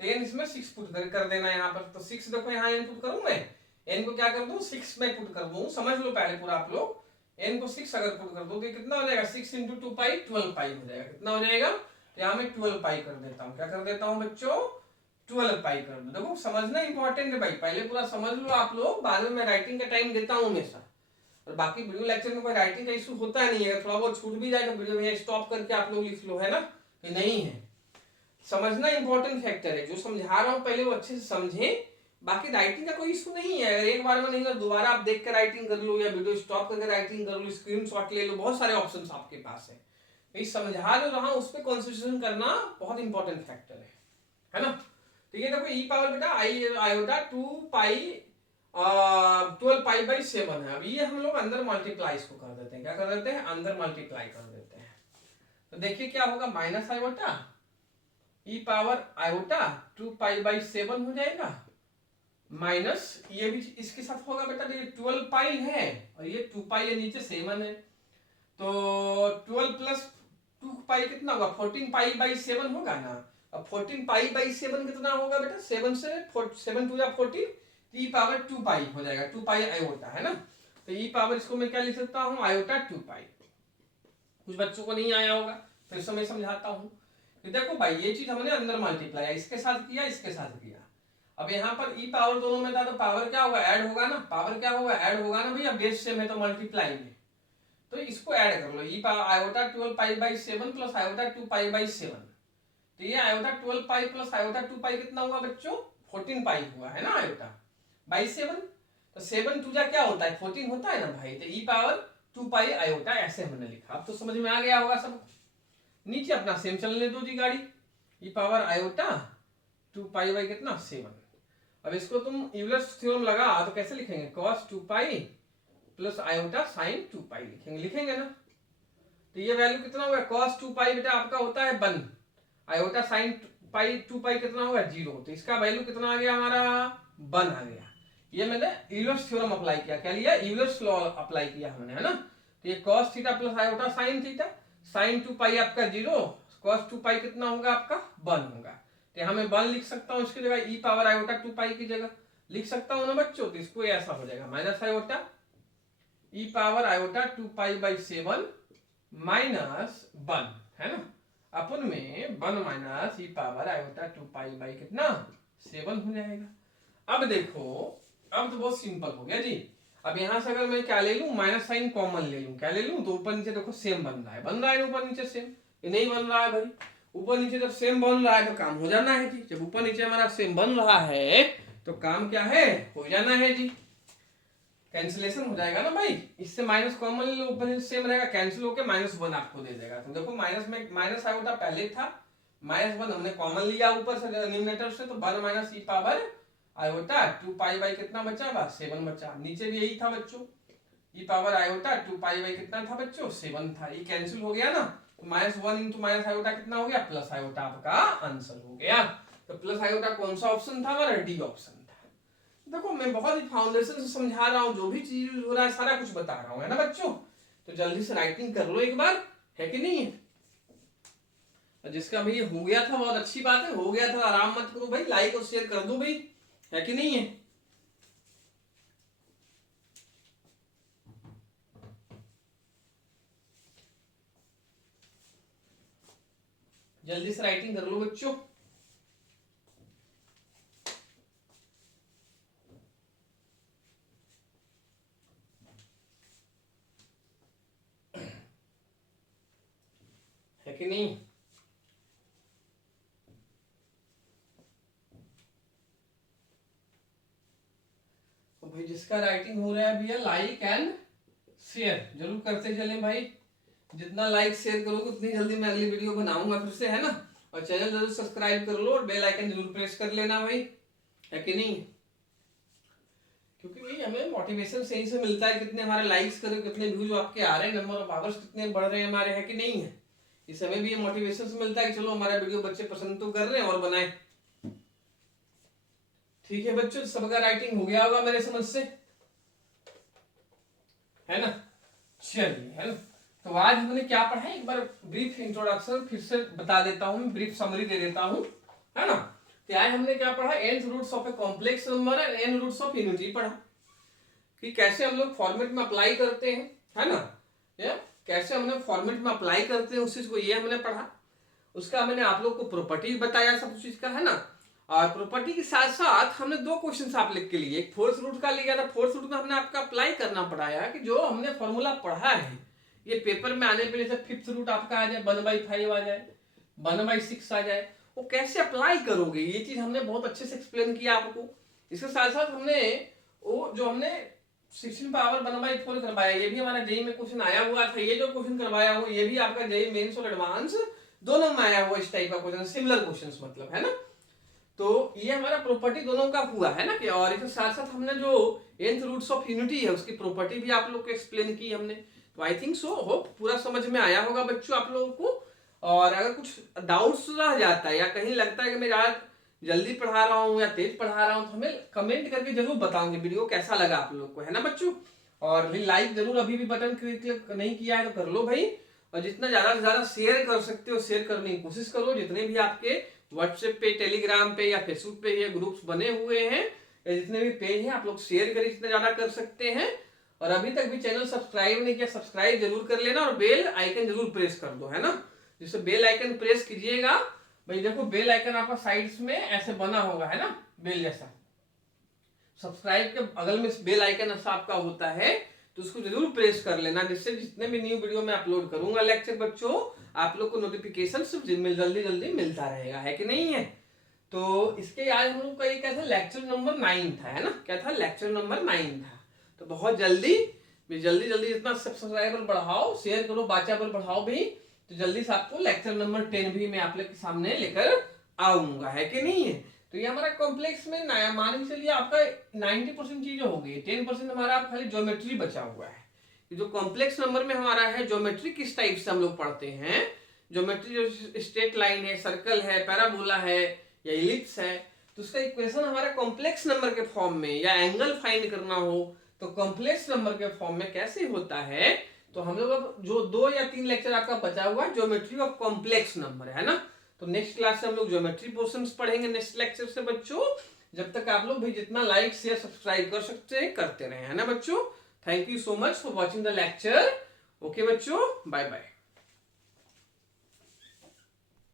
तो n इसमें 6 पुट कर देना यहाँ पर। तो 6 देखो यहाँ n पुट करूँ मैं, n को क्या कर दूं 6 में पुट कर दूं, समझ लो पहले पूरा आप लोग। n को 6 अगर पुट कर दो तो कितना हो जाएगा 6 इंटू 2 पाई 12 पाई हो जाएगा, कितना हो जाएगा, तो यहाँ मैं 12 पाई कर देता हूँ, क्या कर देता हूँ बच्चों 12 पाई कर दो। देखो समझना इंपॉर्टेंट है भाई, पहले पूरा समझ लो आप लोग, बाद में मैं राइटिंग का टाइम देता हूँ हमेशा। और बाकी वीडियो लेक्चर में कोई राइटिंग का इशू होता नहीं है, थोड़ा बहुत छूट भी जाए तो वीडियो में स्टॉप करके आप लोग लिख लो, है ना कि नहीं है। समझना इंपॉर्टेंट फैक्टर है, जो समझा रहा हूँ पहले वो अच्छे से समझे, बाकी राइटिंग का कोई इशू नहीं है। अगर एक बार में नहीं तो दोबारा आप देख कर राइटिंग कर लो, या वीडियो स्टॉप करके राइटिंग कर लो, स्क्रीनशॉट ले लो, बहुत सारे ऑप्शंस आपके पास है। समझा जो रहा उस पर कॉन्सेंट्रेशन करना बहुत इंपॉर्टेंट फैक्टर है ना। तो ये देखो ई पावर बेटा आई आयोटा 2 पाई 12 पाई बाई 7 है। अब ये हम लोग अंदर मल्टीप्लाई इसको कर देते हैं, क्या कर देते हैं अंदर मल्टीप्लाई कर देते हैं। तो देखिए क्या होगा, minus iota E power iota 2 pi by 7 हो जाएगा, माइनस ये भी इसके साथ होगा बेटा, ये 12 पाई है और ये 2 पाई है, नीचे 7 है, तो 12 प्लस 2 पाई कितना होगा 14 पाई बाई 7 होगा ना। अब 14 पाई बाई 7 कितना होगा बेटा, 7 से 7 2 या 14, तो ई पावर 2 पाई हो जाएगा, 2 पाई आयोटा है ना। तो ई पावर इसको मैं क्या लिख सकता हूँ आयोटा 2 पाई। कुछ बच्चों को नहीं आया होगा फिर से मैं समझाता हूँ। तो देखो भाई ये चीज हमने अंदर मल्टीप्लाई इसके साथ किया, इसके साथ किया। अब यहाँ पर ई पावर दोनों में था तो पावर क्या होगा ऐड होगा ना, पावर क्या होगा ऐड होगा ना भैया, बेस सेम है तो मल्टीप्लाई में, तो इसको ऐड कर लो, e power iota 12 pi by 7 plus iota 2 pi by 7। तो ये iota 12 pi plus iota 2 pi कितना हुआ बच्चों 14 पाई हुआ है ना आयोटा बाई 7। तो 7 टू जा क्या होता है 14 होता है ना भाई, तो ई पावर 2 पाई आयोटा ऐसे हमने लिखा। अब तो समझ में आ गया होगा सब। नीचे अपना सेम चलने दो जी गाड़ी, ई पावर आयोटा 2 पाई बाई कितना 7। अब इसको तुम यूलर्स थ्योरम लगा तो कैसे लिखेंगे, कॉस 2 पाई प्लस आयोटा साइन 2 पाई लिखेंगे ना। तो ये वैल्यू कितना होगा, कॉस 2 पाई बेटा आपका होता है 1, आयोटा साइन पाई 2 पाई कितना होगा 0, तो इसका वैल्यू कितना आ गया हमारा 1 आ गया। ये मैंने यूलर्स थ्योरम अप्लाई किया, क्या लिया यूलर्स लॉ अप्लाई किया हमने, है ना। तो ये cos theta plus iota sine theta, sine 2 pi आपका 0, कॉस 2 पाई कितना होगा आपका 1 होगा। तो यहाँ मैं 1 लिख सकता हूँ, इसकी जगह ई पावर आयोटा 2 पाई की जगह लिख सकता हूँ ना बच्चों। तो इसको ऐसा हो जाएगा minus iota E power iota 2 pi by 7 minus 1, है ना, अपन में 1 minus e power iota 2 pi by कितना 7 हो जाएगा। अब देखो, अब तो बहुत सिंपल हो गया जी। अब यहां से अगर मैं क्या ले लूं, माइनस साइन कॉमन ले लूं, क्या ले लूं, तो ऊपर नीचे देखो सेम बन रहा है ऊपर नीचे सेम, ये नहीं बन रहा है भाई। ऊपर नीचे जब सेम बन रहा है तो काम हो जाना है जी। जब ऊपर नीचे हमारा सेम बन रहा है तो काम क्या है, हो जाना है जी, कैंसिलेशन हो जाएगा ना भाई। इससे माइनस कॉमन ले लो, ऊपर सेम रहेगा, कैंसिल होकर -1 आपको दे देगा। तो देखो माइनस में माइनस आयोटा पहले था, -1 हमने कॉमन लिया ऊपर से डिनोमिनेटर से, तो 1 minus e power iota 2 pi by कितना बचा, बस 7 बचा। नीचे भी यही था बच्चों, e power iota 2 pi by कितना था बच्चों 7 था। ये कैंसिल हो गया ना, तो -1 इंटू माइनस आयोटा कितना हो गया, प्लस आयोटा आपका आंसर हो गया। तो प्लस आयोटा कौन सा ऑप्शन था हमारा, डी ऑप्शन था। देखो मैं बहुत ही फाउंडेशन से समझा रहा हूँ, जो भी चीज हो रहा है सारा कुछ बता रहा हूँ, है ना बच्चों। तो जल्दी से राइटिंग कर लो एक बार, है कि नहीं है। जिसका भाई हो गया था बहुत अच्छी बात है, हो गया था आराम मत करो भाई, लाइक और शेयर कर दो भाई, है कि नहीं है। जल्दी से राइटिंग कर लो बच्चों। है कि नहीं। तो भाई जिसका राइटिंग हो रहा है भैया लाइक एंड शेयर जरूर करते चलें भाई। जितना लाइक शेयर करोगे उतनी जल्दी मैं अगली वीडियो बनाऊंगा फिर से, है ना। और चैनल जरूर सब्सक्राइब कर लो और बेल आइकन जरूर प्रेस कर लेना भाई, है कि नहीं। क्योंकि भाई हमें मोटिवेशन सही से मिलता है, कितने हमारे लाइक्स करो, कितने व्यूज आपके आ रहे हैं, नंबर ऑफ आवर्स कितने बढ़ रहे हैं हमारे, है कि नहीं है। इस समय भी ये मोटिवेशन से मिलता है कि चलो हमारा वीडियो बच्चे पसंद तो कर रहे हैं और बनाए। ठीक है बच्चों, सबका राइटिंग हो गया होगा मेरे समझ से, है ना। चलिए, है ना। तो आज हमने क्या पढ़ा है, एक बार ब्रीफ इंट्रोडक्शन फिर से बता देता हूँ, ब्रीफ समरी दे देता हूँ, है ना। तो आज हमने क्या पढ़ा, nth roots of a complex number and n roots of unity पढ़ा, कि कैसे हम लोग फॉर्मेट में अप्लाई करते हैं, है ना। या कैसे हमने फॉर्मेट में अप्लाई करते हैं उस चीज को, ये हमने पढ़ा। उसका मैंने आप लोग को प्रॉपर्टी बताया सब चीज का, है ना। और प्रॉपर्टी के साथ साथ हमने 2 क्वेश्चन आप लिख के लिए, एक फोर्थ रूट का लिया था। फोर्थ रूट में हमने आपका अप्लाई करना पड़ाया कि जो हमने फॉर्मूला पढ़ा है ये पेपर में आने पे जैसे फिफ्थ रूट आपका आ जाए, 1/5 आ जाए, 1/6 आ जाए, वो कैसे अप्लाई करोगे, ये चीज हमने बहुत अच्छे से एक्सप्लेन किया आपको। इसके साथ साथ हमने वो जो हमने 16 पावर 1/4 करवाया, ये भी हमारा जेई में क्वेश्चन आया हुआ था। ये जो क्वेश्चन करवाया हुआ ये भी आपका जेई मेंस और एडवांस दोनों में आया हुआ इस टाइप का क्वेश्चन, सिमिलर क्वेश्चंस मतलब, है ना। तो ये हमारा प्रॉपर्टी दोनों का हुआ है ना कि, और इसके साथ साथ हमने जो nth रूट्स ऑफ यूनिटी है उसकी प्रॉपर्टी भी आप लोग को एक्सप्लेन की हमने। तो आई थिंक सो होप पूरा समझ में आया होगा बच्चों आप लोगों को। और अगर कुछ डाउट्स रह जाता है या कहीं लगता है कि मैं यार जल्दी पढ़ा रहा हूँ या तेज पढ़ा रहा हूँ, तो हमें कमेंट करके जरूर बताओगे वीडियो कैसा लगा आप लोग को, है ना बच्चों। और लाइक जरूर, अभी भी बटन क्लिक नहीं किया है तो कर लो भाई। और जितना ज्यादा से ज्यादा शेयर कर सकते हो शेयर करने की कोशिश करो। जितने भी आपके व्हाट्सएप पे, टेलीग्राम पे या फेसबुक पे ये ग्रुप्स बने हुए हैं या जितने भी पेज हैं आप लोग शेयर करें जितना ज्यादा कर सकते हैं। और अभी तक भी चैनल सब्सक्राइब नहीं किया, सब्सक्राइब जरूर कर लेना और बेल आइकन जरूर प्रेस कर दो, है ना। जिससे बेल आइकन प्रेस कीजिएगा भाई, देखो बेल आइकन आपका साइड्स में ऐसे बना होगा, है ना, बेल जैसा। सब्सक्राइब के बगल में बेल आइकन ऐसा आपका होता है, तो उसको जरूर प्रेस कर लेना, जिससे जितने भी न्यू वीडियो मैं अपलोड करूंगा लेक्चर बच्चों, आप लोग को नोटिफिकेशन जल्दी जल्दी मिलता रहेगा, है कि नहीं है। तो इसके आज हम लोग का ये क्या था, लेक्चर नंबर 9 था, है ना, क्या था, लेक्चर नंबर 9 था। तो बहुत जल्दी जल्दी जल्दी जितना सब्सक्राइबर बढ़ाओ, शेयर करो, बाचा पर बढ़ाओ भी, तो जल्दी से आपको लेक्चर नंबर 10 भी मैं आप लोग के सामने लेकर आऊंगा, है कि नहीं है। तो ये हमारा कॉम्प्लेक्स में नया मान के चलिए आपका 90% चीजें हो गई, 10% हमारा खाली ज्योमेट्री बचा हुआ है। जो कॉम्प्लेक्स नंबर में हमारा है ज्योमेट्री किस टाइप से हम लोग पढ़ते हैं, ज्योमेट्री जो स्ट्रेट लाइन है, सर्कल है, पैराबोला है या इलिप्स है, तो उसका इक्वेशन हमारा कॉम्प्लेक्स नंबर के फॉर्म में, या एंगल फाइंड करना हो तो कॉम्प्लेक्स नंबर के फॉर्म में कैसे होता है। तो हम लोग अब जो 2 या 3 लेक्चर आपका बचा हुआ है ज्योमेट्री ऑफ कॉम्प्लेक्स नंबर, है ना। तो नेक्स्ट क्लास से हम लोग ज्योमेट्री पोर्शंस पढ़ेंगे नेक्स्ट लेक्चर से बच्चों। जब तक आप लोग भी जितना लाइक शेयर सब्सक्राइब कर सकते हैं करते रहे, है ना बच्चों। Thank you so much for watching the lecture. Okay बच्चों, बाय बाय।